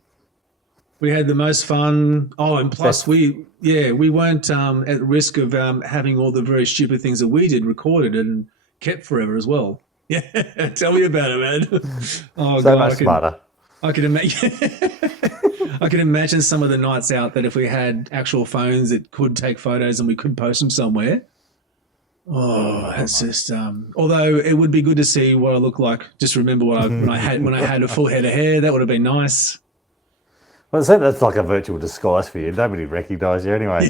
We had the most fun. Oh, and plus we weren't at risk of having all the very stupid things that we did recorded and kept forever as well. Yeah, tell me about it, man. Oh So god, much smarter. I could imagine. I can imagine some of the nights out that if we had actual phones that could take photos and we could post them somewhere. Oh, it's just. Although it would be good to see what I look like. Just remember when I had a full head of hair. That would have been nice. Well, so that's like a virtual disguise for you. Nobody recognised you anyway.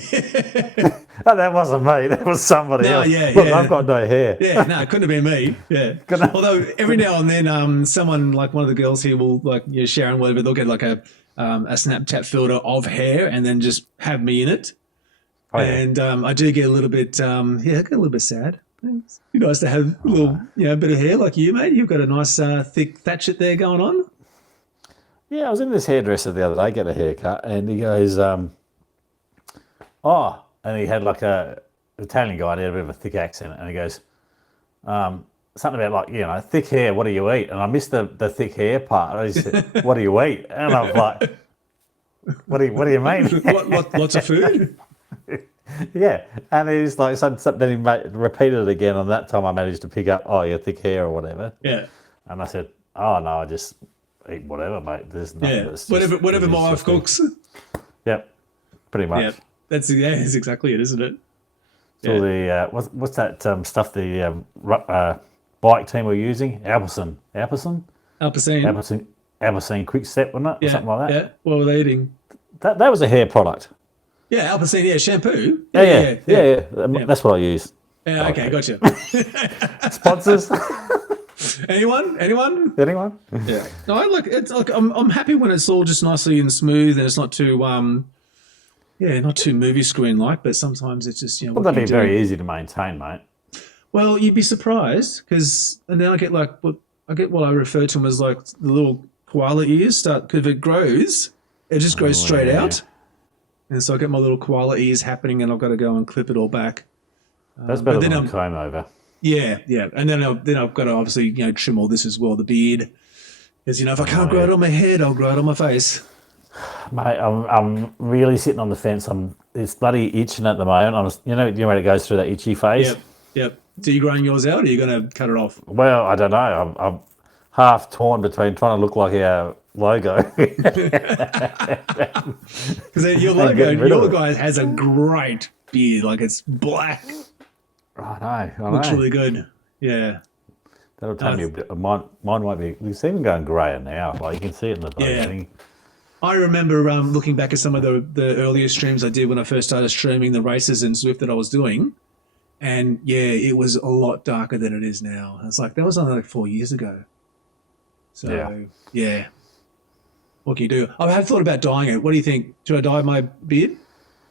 Oh, that wasn't me. That was somebody else. Yeah, Look, yeah. I've got no hair. Yeah, no, it couldn't have been me. Yeah. Although every now and then, someone like one of the girls here will Sharon, whatever, they'll get like a Snapchat filter of hair and then just have me in it. Oh, yeah. And I do get a little bit, I get a little bit sad. It's nice to have a little, bit of hair like you, mate. You've got a nice thick thatchet there going on. Yeah, I was in this hairdresser the other day, getting a haircut, and he goes, and he had like a Italian guy, and he had a bit of a thick accent, and he goes, something about like, thick hair, what do you eat? And I missed the thick hair part. He said, what do you eat? And I was like, what do you mean? Lots of food? Yeah, and he's like, then he repeated it again, and that time I managed to pick up, thick hair or whatever. Yeah. And I said, oh, no, I just eat whatever, mate. There's nothing. Yeah, whatever my wife cooks. Yep, pretty much. Yep. That's exactly it, isn't it? So what's that stuff the bike team were using? Alpecin Quick Step, wasn't it? Yeah, or something like that. Yeah. What were they eating? That was a hair product. Yeah, Alpecin. Yeah, shampoo. Yeah. That's what I use. Yeah. Okay, gotcha. Sponsors. Anyone? Yeah. No, I'm happy when it's all just nicely and smooth and it's not too not too movie screen like, but sometimes it's just Well, that'd be very easy to maintain, mate. Well, you'd be surprised and then I get what I refer to them as like the little koala ears because if it grows, it just grows straight out, and so I get my little koala ears happening, and I've got to go and clip it all back. That's better than a comb over. Yeah, and then I've got to obviously trim all this as well, the beard, because if I can't grow it on my head, I'll grow it on my face. Mate, I'm really sitting on the fence. It's bloody itching at the moment. You know when it goes through that itchy phase. Yep. So you growing yours out, or are you going to cut it off? Well, I don't know. I'm half torn between trying to look like our logo. Because your guy has a great beard, like it's black. I know. Looks really good. Yeah. That'll tell me a bit. Mine might be. It's even going grayer now. Like you can see it in the thing. I remember looking back at some of the earlier streams I did when I first started streaming the races in Zwift that I was doing, and it was a lot darker than it is now. It's like that was only like 4 years ago. So yeah. What can you do? I have thought about dyeing it. What do you think? Should I dye my beard?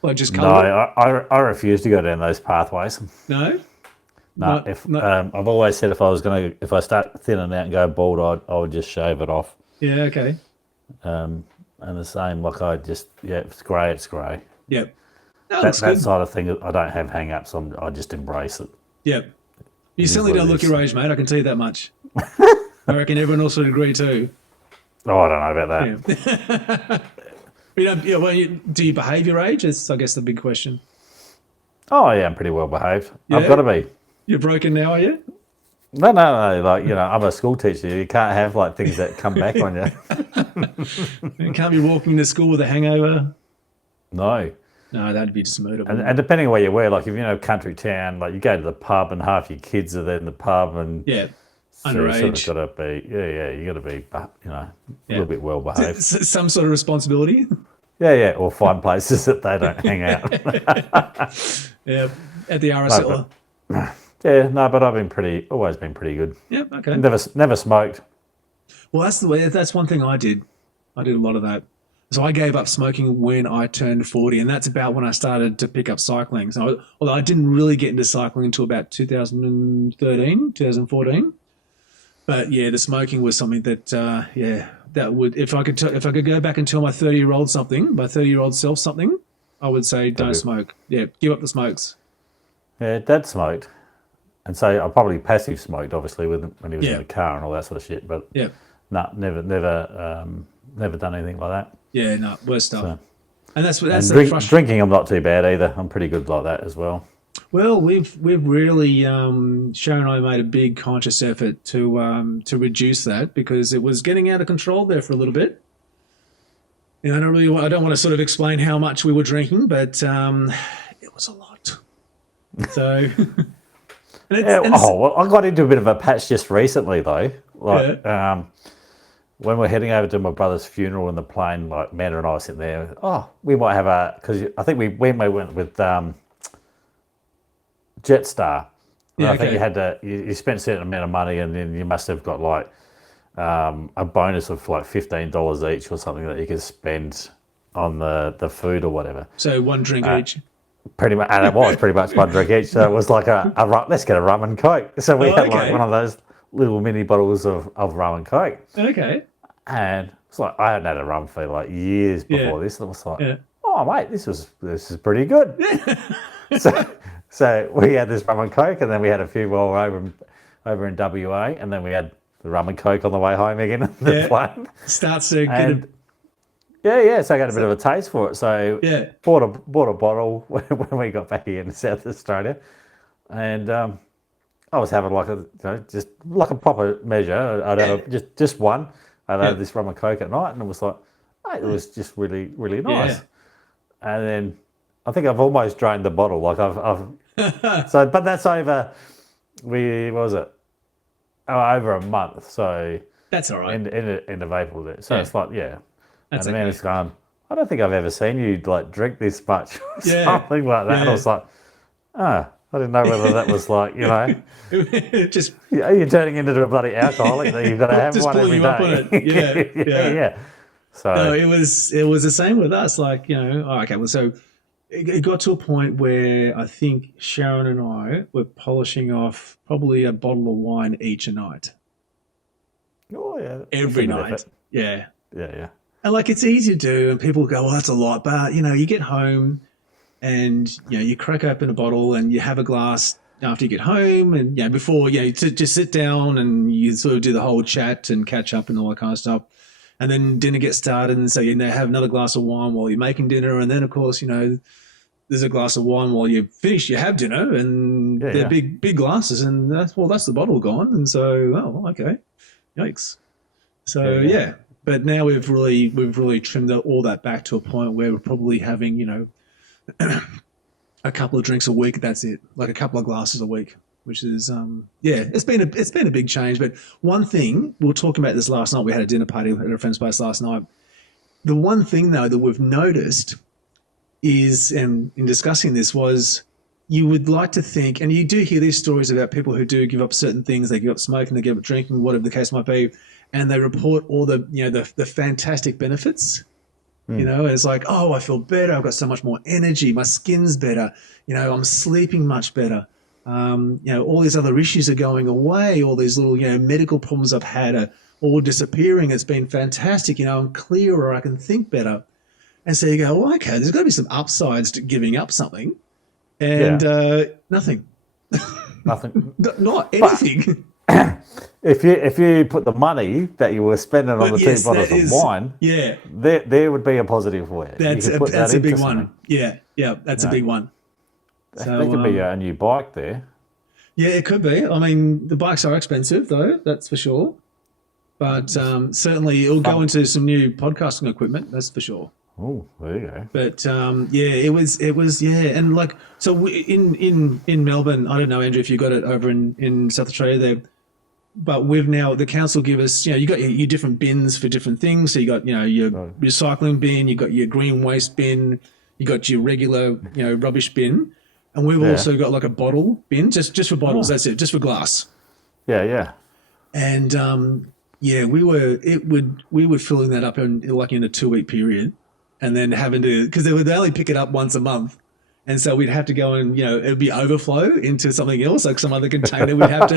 Like just colour it? No, I refuse to go down those pathways. No. No. I've always said if I start thinning out and go bald, I would just shave it off. Yeah. Okay. And the same, like if it's grey, it's grey. Yep. No, that side of thing, I don't have hang-ups. I just embrace it. Yep. You certainly don't look your age, mate. I can tell you that much. I reckon everyone else would agree too. Oh, I don't know about that. Do you behave your age? It's, I guess, the big question. Oh, yeah, I'm pretty well behaved. Yeah? I've got to be. You're broken now, are you? No. Like, I'm a school teacher. You can't have like things that come back on you. You can't be walking to school with a hangover. No, that'd be just murder. And depending on where you were, like if you're in a country town, like you go to the pub and half your kids are there in the pub and underage. So got to be, you got to be, a little bit well behaved. Some sort of responsibility. Yeah, or find places that they don't hang out. At the RSL. But I've always been pretty good. Yep, okay. Never smoked. Well, that's one thing I did. I did a lot of that. So I gave up smoking when I turned 40, and that's about when I started to pick up cycling. So although I didn't really get into cycling until about 2013, 2014. But the smoking was something that that would if I could go back and tell my 30-year-old self something, I would say don't smoke. Yeah, give up the smokes. Yeah, Dad smoked. And so I probably passive smoked, obviously, when he was in the car and all that sort of shit. But never done anything like that. Yeah, no, worst stuff. So, and that's drinking. I'm not too bad either. I'm pretty good like that as well. Well, we've really Sharon and I made a big conscious effort to reduce that because it was getting out of control there for a little bit. You know, I don't want to sort of explain how much we were drinking, but it was a lot. So, Yeah. and it's Oh, well, I got into a bit of a patch just recently though. yeah, Like when we're heading over to my brother's funeral in the plane, like Amanda and I were sitting there. Oh, we might have because I think we went with Jetstar. And yeah, I think okay, you spent a certain amount of money, and then you must have got like a bonus of like $15 each or something that you could spend on the food or whatever. so one drink each. Pretty much, and it was pretty much one drink each. So it was like let's get a rum and coke. So we Oh, had like one okay, of those little mini bottles of rum and coke, okay, and it's like I hadn't had a rum for like years yeah, before this. And it was like, yeah, oh mate, this is pretty good. So, so we had this rum and coke, and then we had a few more over in WA, and then we had the rum and coke on the way home again on the yeah. plane. Starts to get a And yeah. So I got a bit of a taste for it. So yeah, bought a bottle when we got back here in South Australia, and I was having like just like a proper measure. I'd yeah, have just one. I'd yeah, have this rum and coke at night, and it was like, mate, it was just really yeah. nice. And then I think I've almost drained the bottle. Like I've so, but that's over. What was it? Oh, over a month. So That's all right. end of April there. So Yeah, it's like, yeah. And that's the man okay. is going, I don't think I've ever seen you like drink this much or Yeah, something like that. And I yeah. was like, I didn't know whether that was like, Just you're turning into a bloody alcoholic that you've got to have just one pulling every you up on day. it. Yeah, Yeah, yeah. yeah. No, So, it was the same with us. Like, okay, well, so it got to a point where I think Sharon and I were polishing off probably a bottle of wine each a night, oh yeah, that's a every good night. effort. Yeah. Yeah, yeah. And like it's easy to do, and people go, "Well, that's a lot," but you get home and you crack open a bottle and you have a glass after you get home, and before to just sit down and you sort of do the whole chat and catch up and all that kind of stuff, and then dinner gets started, and so have another glass of wine while you're making dinner, and then of course there's a glass of wine while you finish, you have dinner, and Yeah, they're yeah. big glasses, and that's the bottle gone, and so okay, yikes. Yeah, So yeah. yeah, but now we've really trimmed all that back to a point where we're probably having a couple of drinks a week. That's it, like a couple of glasses a week, which is yeah, it's been a big change. But one thing we were talking about this last night. We had a dinner party at a friend's place last night. The one thing though that we've noticed is, and in discussing this, was you would like to think, and you do hear these stories about people who do give up certain things. They give up smoking, they give up drinking, whatever the case might be, and they report all the the fantastic benefits. And it's like, oh, I feel better. I've got so much more energy. My skin's better. I'm sleeping much better. All these other issues are going away. All these little, medical problems I've had are all disappearing. It's been fantastic. I'm clearer. I can think better. And so you go, well, okay, there's got to be some upsides to giving up something. And Yeah. nothing, Nothing. not But anything. if you put the money that you were spending on But the two yes, that bottles of is, wine, yeah, there would be a positive for you. You that's could a, put that that's a into big something. one. Yeah, yeah, that's You a know, big one. that So could be a new bike there. yeah, it could be. I mean, the bikes are expensive though, that's for sure. But certainly it'll go Fun. into some new podcasting equipment, that's for sure. Oh, there you go. But yeah, it was yeah, and like so in Melbourne, I don't know, Andrew, if you got it over in South Australia there, but we've now the council give us you got your different bins for different things. So you got your Right. recycling bin, you got your green waste bin, you got your regular rubbish bin, and we've Yeah. also got like a bottle bin just for bottles. Oh, That's it, just for glass. yeah, yeah. And yeah, we were filling that up in a 2 week period, and then having to because they only pick it up once a month, and so we'd have to go and it'd be overflow into something else like some other container we'd have.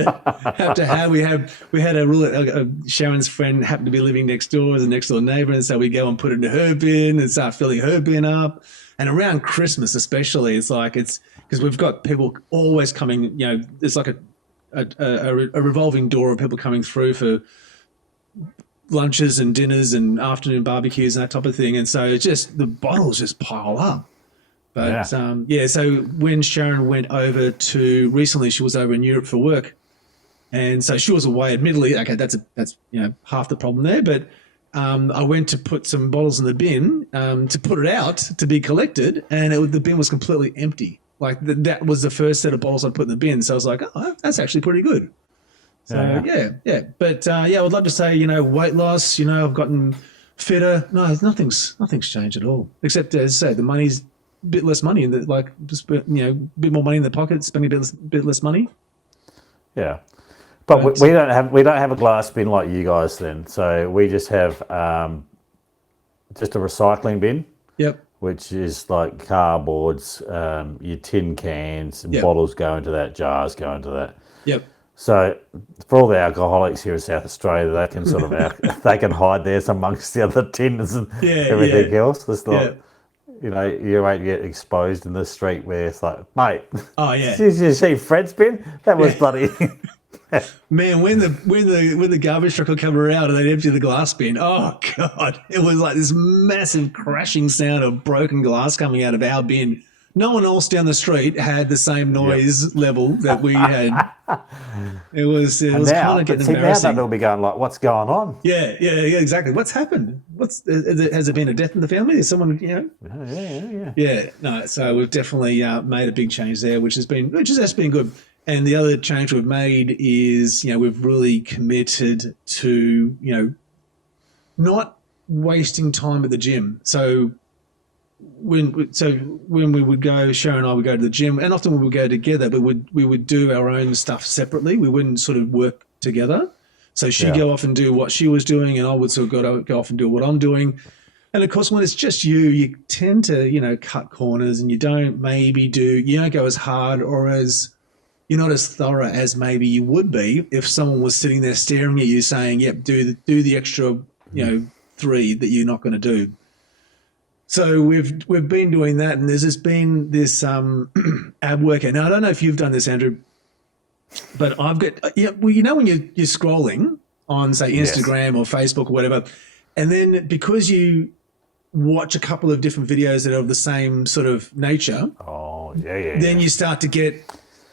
We had a rule. Sharon's friend happened to be living next door as a next door neighbor, and so we go and put it into her bin and start filling her bin up. And around Christmas, especially, it's because we've got people always coming. It's like a revolving door of people coming through for lunches and dinners and afternoon barbecues and that type of thing. And so it's just the bottles just pile up. But so when Sharon went over recently, she was over in Europe for work. And so she was away, admittedly. Okay, that's half the problem there. But I went to put some bottles in the bin to put it out to be collected, and the bin was completely empty. Like that was the first set of bottles I put in the bin. So I was like, oh, that's actually pretty good. So yeah. But I would love to say, weight loss. I've gotten fitter. No, nothing's changed at all, except as I say, the money's a bit less money, and a bit more money in the pocket, spending a bit less money. Yeah. But we don't have a glass bin like you guys then. So we just have just a recycling bin. Yep. Which is like cardboards, your tin cans, and bottles go into that, jars go into that. Yep. So for all the alcoholics here in South Australia, they can sort of they can hide there amongst the other tins and everything else. It's not, you won't get exposed in the street where it's like, mate. Oh yeah. Did you see Fred's bin? That was bloody. Man, when the garbage truck would come around and they'd empty the glass bin, oh God, it was like this massive crashing sound of broken glass coming out of our bin. No one else down the street had the same noise level that we had. It was kind of getting embarrassing. Now they'll be going like, "What's going on?" Yeah, exactly. What's happened? Has there been a death in the family? Is someone, Yeah. No, so we've definitely made a big change there, which has been good. And the other change we've made is, we've really committed to, not wasting time at the gym. So when we would go, Sharon and I would go to the gym, and often we would go together, but we would do our own stuff separately. We wouldn't sort of work together. So she'd go off and do what she was doing, and I would sort of go off and do what I'm doing. And of course, when it's just you tend to, cut corners, and you don't go as hard you're not as thorough as maybe you would be if someone was sitting there staring at you saying, yep, do the extra, 3 that you're not going to do. So we've been doing that, and there's just been this ab workout. Now, I don't know if you've done this, Andrew, but I've got, when you're scrolling on, say, Instagram or Facebook or whatever, and then because you watch a couple of different videos that are of the same sort of nature, then you start to get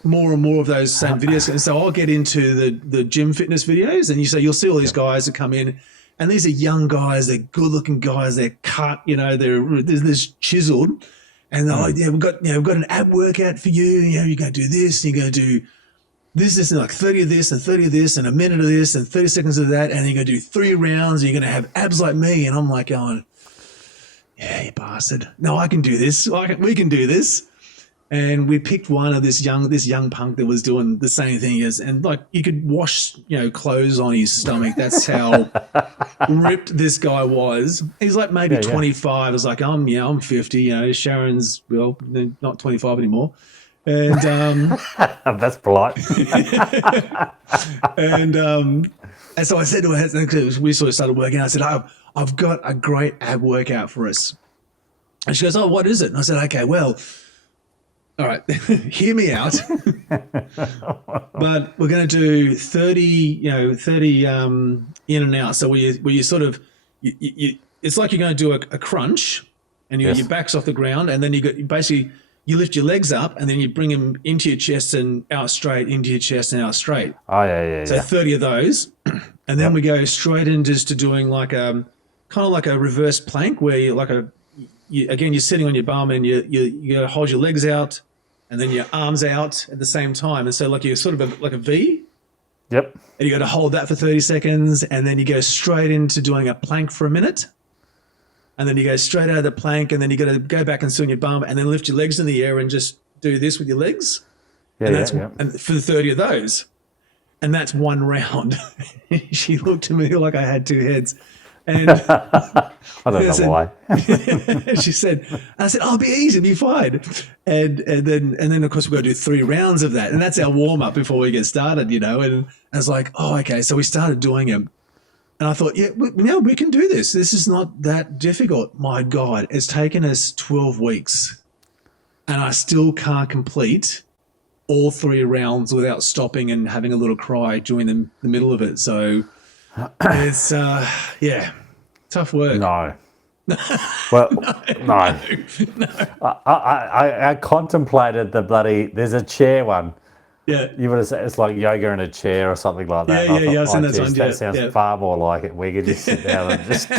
more and more of those same videos. And so I'll get into the gym fitness videos, and you'll see all these guys that come in, and these are young guys, they're good looking guys, they're cut, they're chiseled, and they're like, we've got an ab workout for you. You're going to do this, and you're going to do this, and like 30 of this, and 30 of this, and a minute of this, and 30 seconds of that, and then you're going to do 3 rounds, and you're going to have abs like me. And I'm like going, yeah, you bastard. No, I can do this. We can do this. And we picked one of this young punk that was doing the same thing and like you could wash, clothes on his stomach. That's how ripped this guy was. He's like maybe 25. I was like, I'm 50. Sharon's not 25 anymore. And that's polite. and so I said to her, we sort of started working out. I said, I've got a great ab workout for us. And she goes, oh, what is it? And I said, okay, well, all right, hear me out. But we're going to do 30 in and out. So where you sort of, it's like you're going to do a crunch, and your back's off the ground, and then you lift your legs up, and then you bring them into your chest and out straight, into your chest and out straight. Oh, yeah. So 30 of those. And then we go straight into just doing like kind of like a reverse plank where you're sitting on your bum, and you got to hold your legs out and then your arms out at the same time. And so like you're sort of like a V. Yep. And you got to hold that for 30 seconds, and then you go straight into doing a plank for a minute. And then you go straight out of the plank, and then you got to go back and sit on your bum, and then lift your legs in the air and just do this with your legs. And for the 30 of those. And that's one round. She looked at me like I had 2 heads. And I don't know why. She said, I said, it'll be easy, it'll be fine. And then of course we've got to do 3 rounds of that. And that's our warm up before we get started, And I was like, oh, okay. So we started doing them. And I thought, we can do this. This is not that difficult. My God, it's taken us 12 weeks, and I still can't complete all 3 rounds without stopping and having a little cry during the middle of it. So it's, tough work. No, Well, No. I contemplated the bloody. There's a chair one. Yeah. You would have said it's like yoga in a chair or something like that. Yeah, And I yeah, yeah. thought, I've seen that geez, one. that Yeah, sounds yeah. far more like it. We could just sit down and just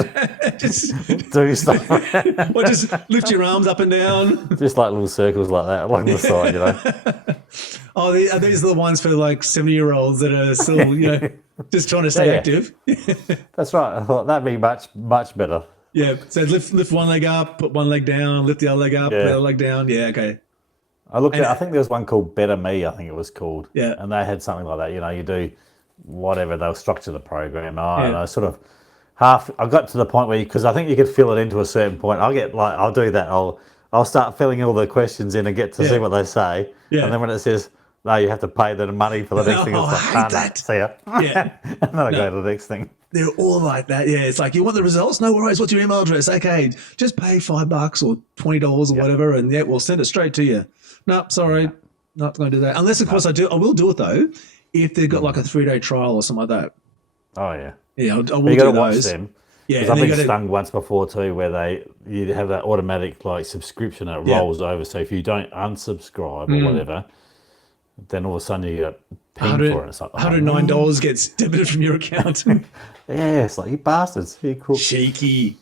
Just, do stuff. or just lift your arms up and down. Just like little circles like that along the side, you know. Oh, these are the ones for like 70-year-olds that are still, just trying to stay Yeah. active. That's right. I thought that'd be much better. Yeah. So lift one leg up, put one leg down, lift the other leg up, put the other leg down. Yeah. Okay. I think there was one called Better Me, I think it was called. Yeah. And they had something like that. You know, you do whatever, they'll structure the program. And I sort of I got to the point where, because I think you could fill it into a certain point. I'll do that. I'll start filling all the questions in and get to see what they say. Yeah. And then when it says, no, you have to pay the money for the next thing, it's I hate that. See ya. Yeah. And then I go to the next thing. They're all like that. Yeah. It's like, you want the results? No worries. What's your email address? Okay. Just pay $5 or $20 or whatever. And we'll send it straight to you. No, sorry. Not going to do that. Unless, of course, I will do it though, if they've got like a 3-day trial or something like that. Oh, yeah. Yeah, I will you do got to watch those. them. Yeah. Because I've been stung once before too, where you have that automatic like subscription that rolls over. So if you don't unsubscribe or whatever, then all of a sudden you get pinged for it. It's like, $109 gets debited from your account. Yeah, it's like, you bastards, you crooks. Cheeky.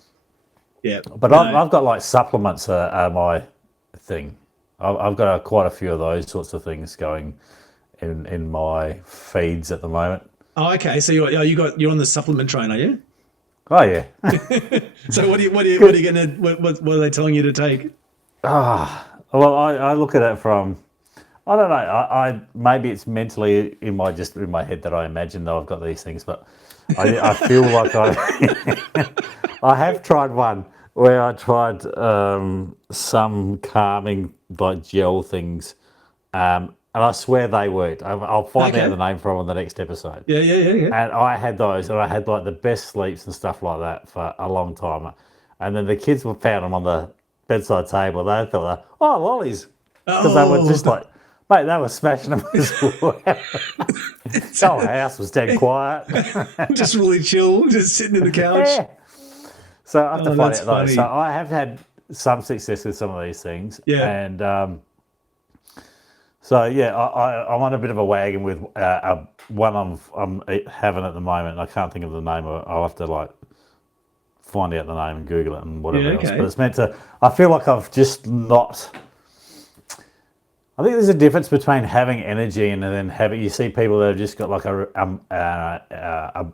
Yeah. But I've got like supplements are my thing. I've got quite a few of those sorts of things going in my feeds at the moment. Oh, okay. So you're on the supplement train, are you? Oh yeah. So what are they telling you to take? Well, I look at it from, I don't know. I maybe it's mentally in my head that I imagine that I've got these things, but I feel like I have tried one where I tried some calming like gel things, and I swear they worked. I'll find out the name for them on the next episode. Yeah. And I had those, and I had like the best sleeps and stuff like that for a long time. And then the kids found them on the bedside table. They thought, oh, lollies, because they were just like, mate, they were smashing them as well. The whole house was dead quiet. Just really chill, just sitting in the couch. Yeah. So I have to find out funny. those. So I have had some success with some of these things. Yeah. And so yeah, I'm on a bit of a wagon with one I'm having at the moment. I can't think of the name of it. I'll have to like find out the name and Google it and whatever else. But it's meant to. I feel like I've just not. I think there's a difference between having energy and then having. You see people that have just got like a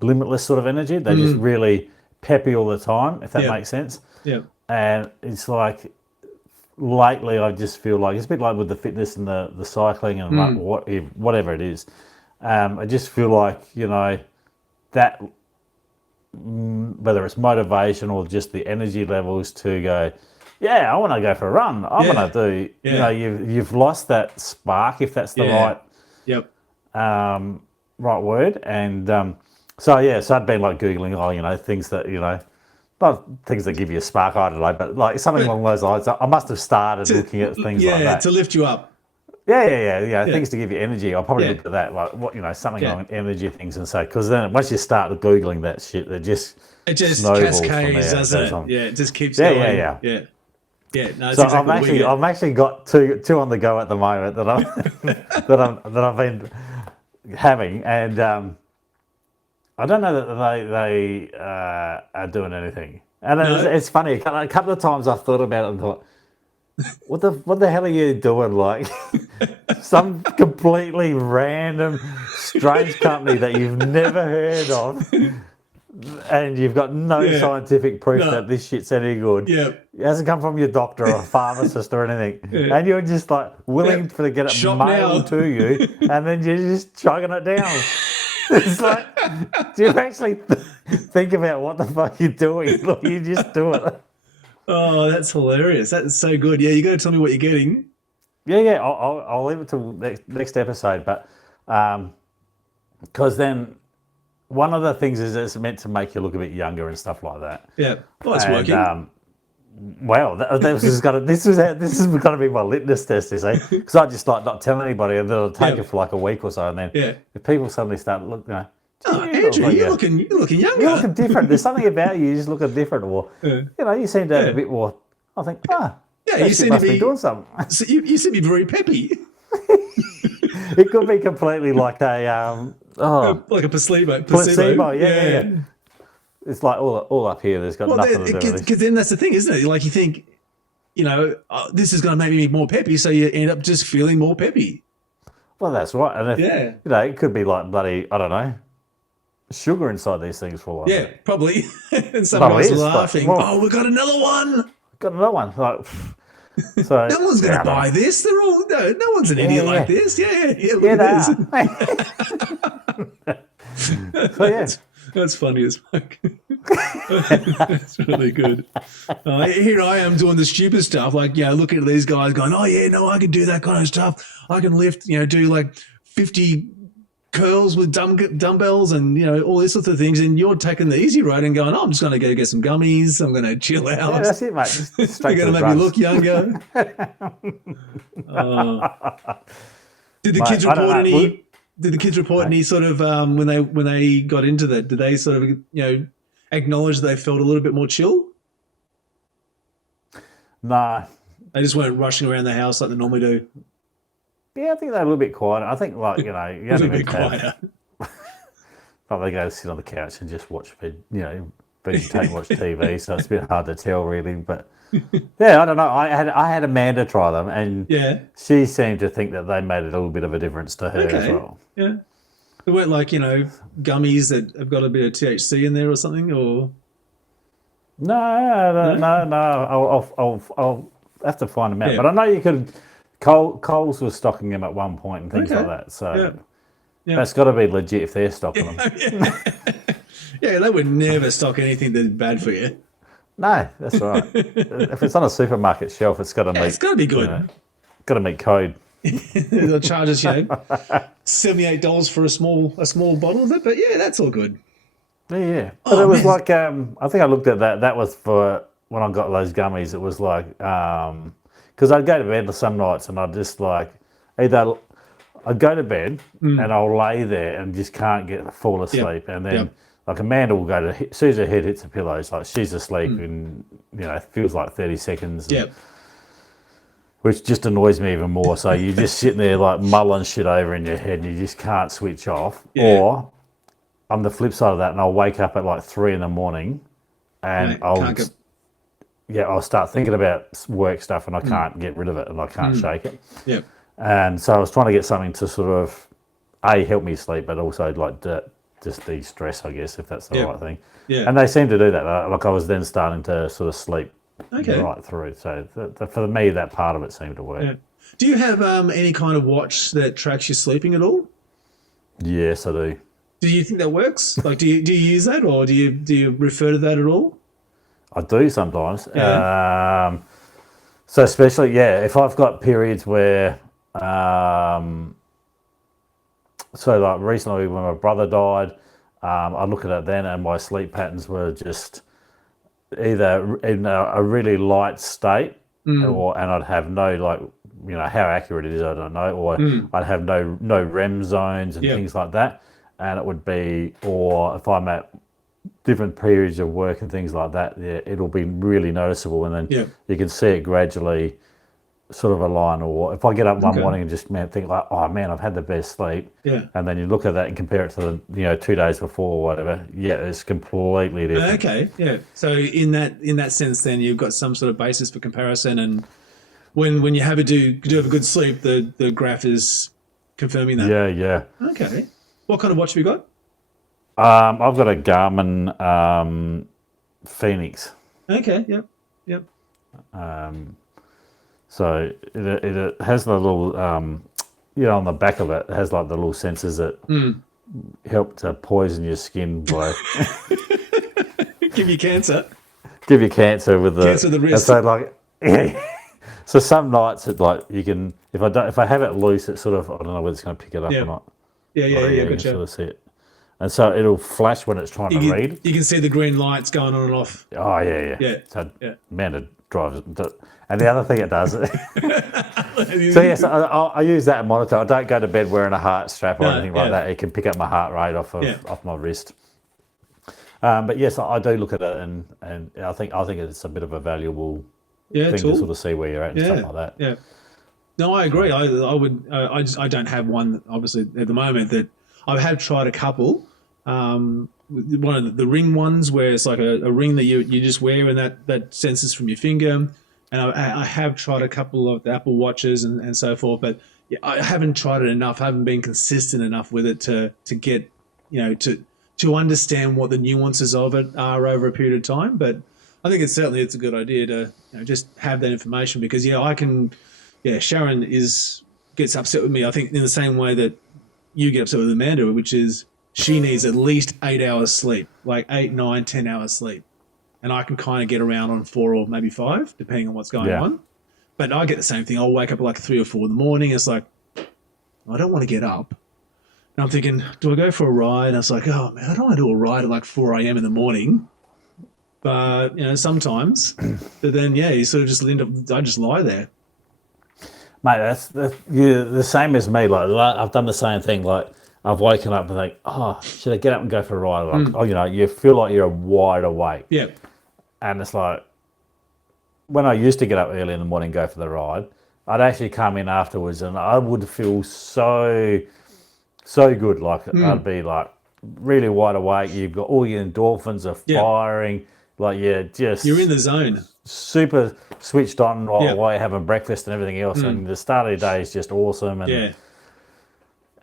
limitless sort of energy. They're just really peppy all the time, if that makes sense. Yeah. And it's like lately I just feel like it's a bit like with the fitness and the cycling and like whatever it is. I just feel like, that whether it's motivation or just the energy levels to go, yeah, I want to go for a run. I want to do, you've lost that spark, if that's the right word. And so I'd been like Googling, things that, not things that give you a spark, I don't know, but like something along those lines. I must have started looking at things like that. Yeah, to lift you up. Yeah, things to give you energy. I'll probably look at that, like what, something on energy things and so, because then once you start Googling that shit, it just cascades, doesn't it? Yeah, it just keeps going. Yeah. No, so exactly I've actually got two on the go at the moment that I've been having, and I don't know that they are doing anything. And it's funny. A couple of times I've thought about it and thought, what the hell are you doing? Like some completely random, strange company that you've never heard of, and you've got no scientific proof that this shit's any good. Yeah. It hasn't come from your doctor or a pharmacist or anything. And you're just like willing to get it mailed to you, and then you're just chugging it down. It's like, do you actually think about what the fuck you're doing? Or you just do it? Oh, that's hilarious. That's so good. Yeah, you got to tell me what you're getting. Yeah. I'll leave it till next episode, but because then one of the things is it's meant to make you look a bit younger and stuff like that. Yeah, well, it's working. Well, this is going to be my litmus test, you see, because I just like not tell anybody, and then I'll take it for like a week or so, and then if people suddenly start Oh, Andrew, you're looking younger. You're looking different. There's something about you. You just look different, or you seem to have a bit more. I think, you seem to be doing something. So you seem to be very peppy. It could be completely like a like a placebo. Yeah. It's like all up here. There's got nothing to do with it. Because then that's the thing, isn't it? Like you think, this is going to make me more peppy, so you end up just feeling more peppy. Well, that's right. And it could be like bloody, I don't know, sugar inside these things for a while. Yeah, probably. And someone's laughing. We got another one. Like, so no one's going to buy this. They're all no one's an idiot like this. Yeah. Look at this. That's funny as fuck. That's really good. Here I am doing the stupid stuff, like looking at these guys going, "Oh yeah, no, I can do that kind of stuff. I can lift, do like 50 curls with dumbbells and all these sorts of things." And you're taking the easy road and going, "Oh, I'm just going to go get some gummies. I'm going to chill out." Yeah, that's it, mate. You're going to make me look younger. Did the kids report any? Did the kids report any sort of when they got into that? Did they sort of acknowledge they felt a little bit more chill? No, they just weren't rushing around the house like they normally do. Yeah, I think they're a little bit quiet. I think you a little bit quieter. Like they go sit on the couch and just watch, watch TV. So it's a bit hard to tell really, but. Yeah, I don't know. I had Amanda try them, and she seemed to think that they made a little bit of a difference to her as well. Yeah, they weren't like gummies that have got a bit of THC in there or something, or no. I'll have to find them out. But I know you could. Coles was stocking them at one point and things like that. So that's got to be legit if they're stocking them. Yeah, they would never stock anything that's bad for you. No, that's right. If it's on a supermarket shelf, it's got to meet. It's got to be good. Got to meet code. They'll charge us, $78 for a small bottle of it. But that's all good. Yeah. But it was like I think I looked at that. That was for when I got those gummies. It was like because I'd go to bed some nights and I'd just like either I'd go to bed and I'll lay there and just can't fall asleep, and then. Like Amanda will go to, as soon as her head hits the pillow, it's like she's asleep in, it feels like 30 seconds. Which just annoys me even more. So you're just sitting there like mulling shit over in your head and you just can't switch off. Or on the flip side of that, and I'll wake up at like 3 a.m. and I'll start thinking about work stuff and I can't get rid of it and I can't shake it. Yep. And so I was trying to get something to sort of, help me sleep, but also like just de-stress, I guess, if that's the right thing. Yeah. And they seem to do that. Like I was then starting to sort of sleep right through. So for me, that part of it seemed to work. Yeah. Do you have any kind of watch that tracks your sleeping at all? Yes, I do. Do you think that works? Like, do you use that, or do you refer to that at all? I do sometimes. Yeah. So especially, if I've got periods where... So like recently when my brother died, I look at it then and my sleep patterns were just either in a really light state and I'd have no how accurate it is, I don't know, or I'd have no REM zones and things like that. And it would be, or if I'm at different periods of work and things like that, it'll be really noticeable, and then you can see it gradually sort of align. Or if I get up one morning and just think like, oh man, I've had the best sleep, and then you look at that and compare it to the 2 days before or whatever, it's completely different. So in that sense, then you've got some sort of basis for comparison, and when you have a good sleep, the graph is confirming that. Okay. What kind of watch have you got? I've got a Garmin Phoenix. Okay. Yep. So it has the little, on the back of it, it has like the little sensors that help to poison your skin by give you cancer. Give you cancer with the cancer of the wrist. So so some nights it like you can if I have it loose, it sort of I don't know whether it's going to pick it up or not. Yeah. You can sort of see it. And so it'll flash when it's trying to read. You can see the green lights going on and off. Oh, yeah. So, man, drives. And the other thing it does. So yes, I use that monitor. I don't go to bed wearing a heart strap or anything like that. It can pick up my heart rate off my wrist. But yes, I do look at it, and I think it's a bit of a valuable thing to sort of see where you're at and stuff like that. Yeah. No, I agree. I would. I don't have one obviously at the moment. That I have tried a couple. One of the ring ones where it's like a ring that you just wear and that senses from your finger. And I have tried a couple of the Apple Watches and so forth, but I haven't tried it enough. I haven't been consistent enough with it to get, to understand what the nuances of it are over a period of time. But I think it's a good idea to just have that information because Sharon gets upset with me. I think in the same way that you get upset with Amanda, which is she needs at least 8 hours sleep, like 8, 9, 10 hours sleep. And I can kind of get around on 4 or maybe 5, depending on what's going on. But I get the same thing. I'll wake up at like 3 or 4 in the morning. It's like, I don't want to get up. And I'm thinking, do I go for a ride? And I was like, oh, man, I don't want to do a ride at like 4 a.m. in the morning. But, sometimes. But then, you sort of just end up, I just lie there. Mate, that's the same as me. Like I've done the same thing. Like I've woken up and think, oh, should I get up and go for a ride? Like, you feel like you're wide awake. Yeah. And it's like, when I used to get up early in the morning and go for the ride, I'd actually come in afterwards and I would feel so good. Like I'd be like really wide awake. You've got all your endorphins are firing. Like you're in the zone. Super switched on while you're having breakfast and everything else. And the start of the day is just awesome.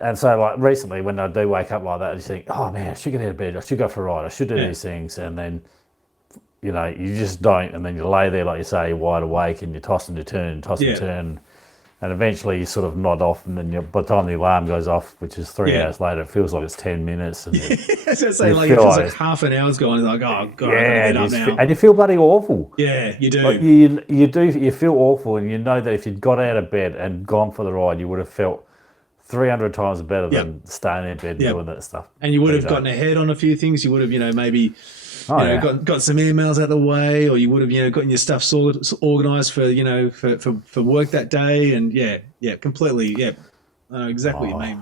And so, like, recently, when I do wake up like that, I just think, oh, man, I should get out of bed. I should go for a ride. I should do these things. And then, you just don't. And then you lay there, like you say, wide awake, and you toss and you turn, and turn. And eventually, you sort of nod off. And then by the time the alarm goes off, which is 3 hours later, it feels like it's 10 minutes. And I was going to say, like, it feels like half an hour's gone. It's like, oh, God, I gotta get up now. And you feel bloody awful. Yeah, you do. Like, you feel awful. And you know that if you'd got out of bed and gone for the ride, you would have felt 300 times better than staying in bed and doing that stuff. And you would have gotten ahead on a few things. You would have, maybe got some emails out of the way, or you would have, gotten your stuff organised for, for work that day. And completely, I know exactly what you mean.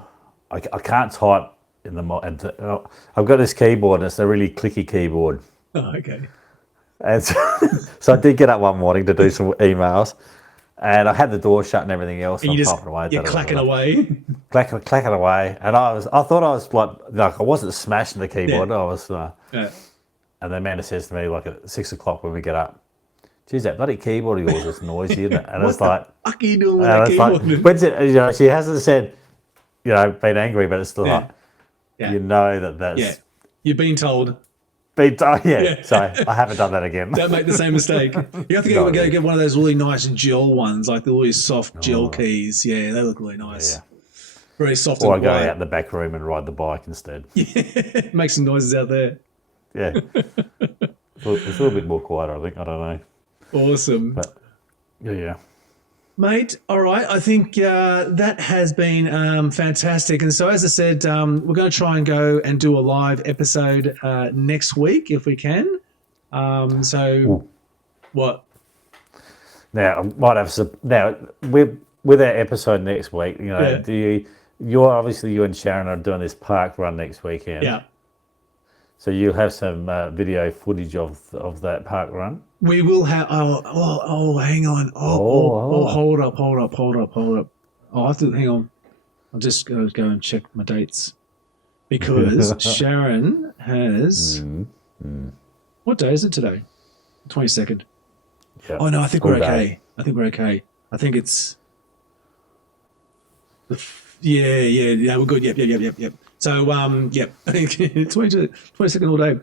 I can't type in the I've got this keyboard, and it's a really clicky keyboard. Oh, okay. And so I did get up one morning to do some emails. And I had the door shut and everything else. And you're clacking away. Clacking away. And I thought I was like I wasn't smashing the keyboard. I was. And then Amanda says to me, like at 6 o'clock when we get up, geez, that bloody keyboard of yours is noisy, isn't it? And it's like, what the fuck are you doing with that keyboard? Like, when's it, she hasn't said, been angry, but it's still like, you know that's. Yeah. You've been told. So I haven't done that again. Don't make the same mistake. You have to go get one of those really nice gel ones, like the really soft gel keys. Yeah, they look really nice. Yeah. Very soft or and I quiet. go out in the back room and ride the bike instead. Yeah, make some noises out there. Yeah. It's a little bit more quiet, I think. I don't know. Awesome. But, yeah. Mate, all right. I think that has been fantastic. And so, as I said, we're going to try and go and do a live episode next week if we can. What? Now, I might have some. Now, with our episode next week, you and Sharon are doing this park run next weekend. Yeah. So you'll have some video footage of that park run. We will have. Oh, hang on. Hold up. I'll have to hang on. I'll just go and check my dates because Sharon has. What day is it today? 22nd. Yep. Oh no, I think we're okay. I think it's. We're good. Yep. So, I think 22nd all day.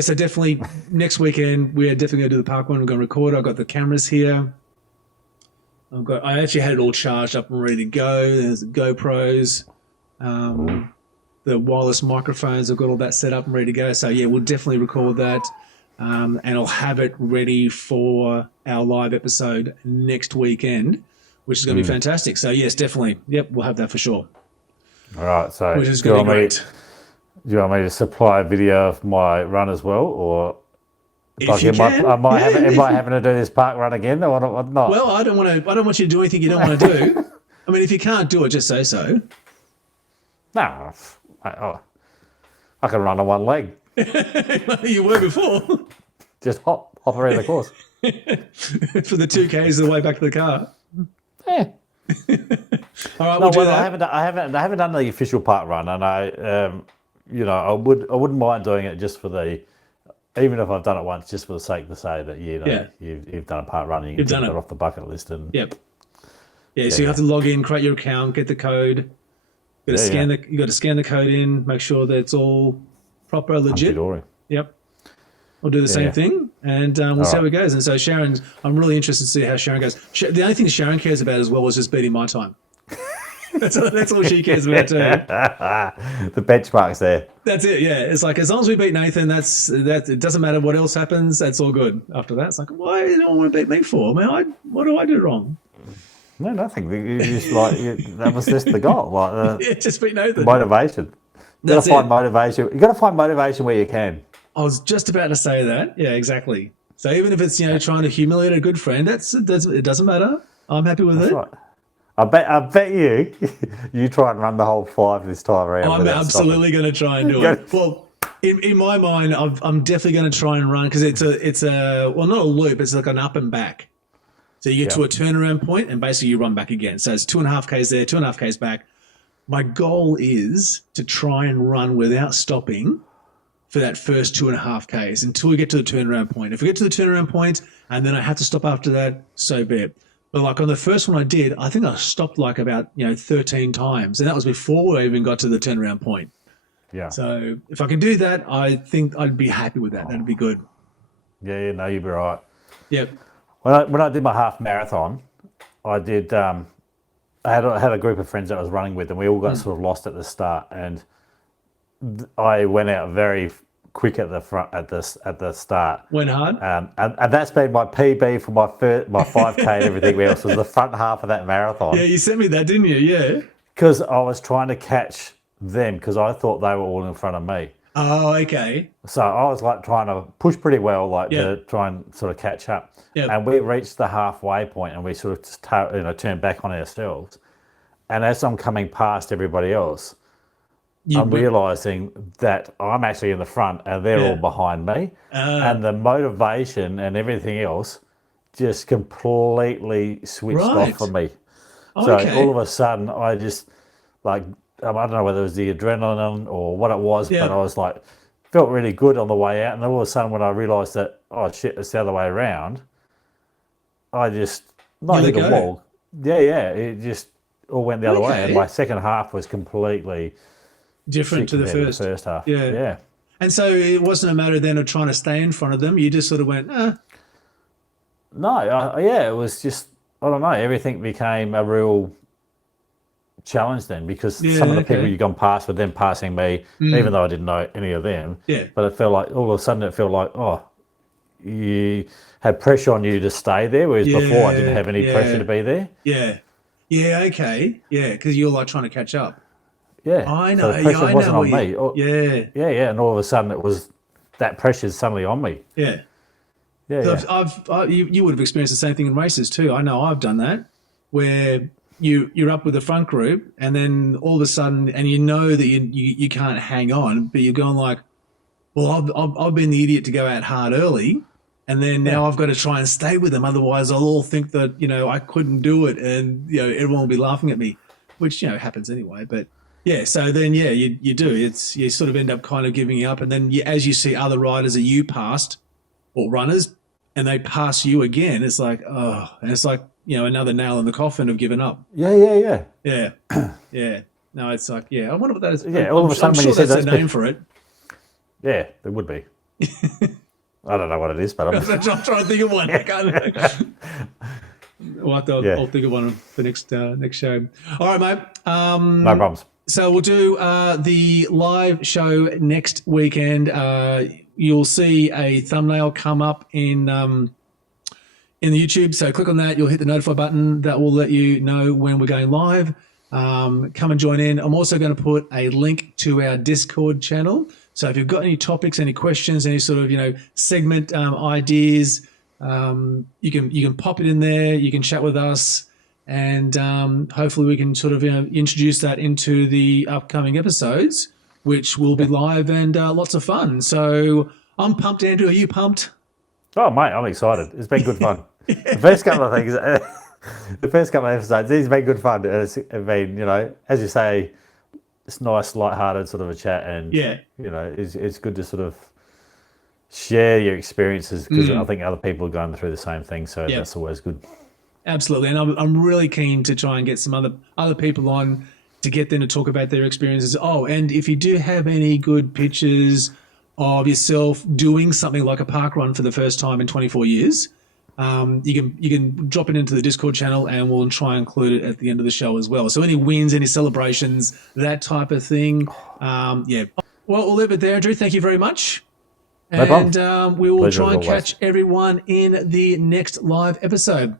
So definitely next weekend, we're definitely going to do the park one. We're going to record. I've got the cameras here. I actually had it all charged up and ready to go. There's the GoPros, the wireless microphones. I've got all that set up and ready to go. So, we'll definitely record that. And I'll have it ready for our live episode next weekend, which is going to be fantastic. So, yes, definitely. Yep, we'll have that for sure. All right, so which is going to be great. Do you want me to supply a video of my run as well, or If you can. Am I having to do this park run again or not? Well, I don't want you to do anything you don't want to do. I mean, if you can't do it, just say so. No, I can run on one leg. You were before. Just hop around the course. For the 2Ks of the way back to the car. Yeah. All right, we'll do that. I haven't done the official park run, and I wouldn't mind doing it just for the, even if I've done it once, just for the sake to say that you've done a park run, and you can get it off the bucket list. And so you have to log in, create your account, get the code. You got to scan the code in, make sure that it's all proper, legit. Yep. We'll do the same thing, and we'll see how it goes. And so Sharon, I'm really interested to see how Sharon goes. The only thing Sharon cares about as well is just beating my time. That's all she cares about too. The benchmark's there. That's it. Yeah, it's like as long as we beat Nathan, that. It doesn't matter what else happens. That's all good. After that, it's like, why do you don't want to beat me for? What do I do wrong? No, nothing. You just that was just the goal. Just beat Nathan. Motivation. You got to find motivation. You got to find motivation where you can. I was just about to say that. Yeah, exactly. So even if it's trying to humiliate a good friend, it doesn't matter. I'm happy with it. Right. I bet you try and run the whole 5 this time around. I'm absolutely going to try and do it. Well, in my mind, I'm definitely going to try and run because it's a well, not a loop. It's like an up and back. So you get to a turnaround point and basically you run back again. So it's 2.5 Ks there, 2.5 Ks back. My goal is to try and run without stopping for that first 2.5 Ks until we get to the turnaround point. If we get to the turnaround point and then I have to stop after that, so be it. But like on the first one I did, I think I stopped like about 13 times, and that was before I even got to the turnaround point. Yeah. So if I can do that, I think I'd be happy with that. That'd be good. Yeah, no, you'd be right. Yep. When I did my half marathon, I did. I had a group of friends that I was running with, and we all got sort of lost at the start, and I went out very quick at the front at the start. Went hard. And that's been my PB for my 5K and everything else was the front half of that marathon. Yeah, you sent me that, didn't you? Yeah. Because I was trying to catch them because I thought they were all in front of me. Oh, okay. So I was like trying to push pretty well, to try and sort of catch up. Yep. And we reached the halfway point, and we sort of just turned back on ourselves. And as I'm coming past everybody else, I'm realising that I'm actually in the front and they're all behind me. And the motivation and everything else just completely switched off for me. So all of a sudden, I just, I don't know whether it was the adrenaline or what it was, but I was like, felt really good on the way out. And then all of a sudden, when I realised that, oh shit, it's the other way around, I just, not hit a wall. Yeah, it just all went the other way. And my second half was completely different to the first half. Yeah. And so it wasn't a matter then of trying to stay in front of them. You just sort of went, No, it was just, I don't know, everything became a real challenge then because some of the people you'd gone past were then passing me, even though I didn't know any of them. Yeah. But it felt like, all of a sudden it felt like, you had pressure on you to stay there, whereas before I didn't have any pressure to be there. Yeah. Yeah, okay. Yeah, because you're like trying to catch up. Yeah. I know. So the pressure wasn't on me. Yeah. And all of a sudden it was, that pressure's suddenly on me. Yeah. Yeah. So you would have experienced the same thing in races too. I know I've done that, where you're up with the front group, and then all of a sudden, and you know that you can't hang on, but you're going like, well, I've been the idiot to go out hard early, and then now I've got to try and stay with them. Otherwise, I'll all think that I couldn't do it, and everyone will be laughing at me, which happens anyway. But yeah, so then you do. You sort of end up kind of giving up, and then as you see other riders that you passed or runners, and they pass you again, it's like, oh, and it's like, another nail in the coffin of giving up. Yeah. Yeah. No, it's like, I wonder what that is. Yeah, all of a sudden when you said that's a name for it. Yeah, there would be. I don't know what it is, but I'm trying to think of one. I can't. I'll think of one for next show. All right, mate. No problems. So we'll do the live show next weekend. You'll see a thumbnail come up in the YouTube. So click on that. You'll hit the notify button. That will let you know when we're going live. Come and join in. I'm also going to put a link to our Discord channel. So if you've got any topics, any questions, any sort of segment ideas, you can pop it in there. You can chat with us, and hopefully we can sort of introduce that into the upcoming episodes, which will be live and lots of fun. So I'm pumped, Andrew. Are you pumped? Oh, mate, I'm excited. It's been good fun. The first couple of things, the first couple of episodes, these have been good fun. It's been, as you say, it's nice, lighthearted sort of a chat, and it's good to sort of share your experiences, because I think other people are going through the same thing, so that's always good. Absolutely, and I'm really keen to try and get some other people on to get them to talk about their experiences. Oh, and if you do have any good pictures of yourself doing something like a park run for the first time in 24 years, you can drop it into the Discord channel, and we'll try and include it at the end of the show as well. So any wins, any celebrations, that type of thing. Well, we'll leave it there, Andrew. Thank you very much. No problem. We will Pleasure try and as always. catch everyone in the next live episode.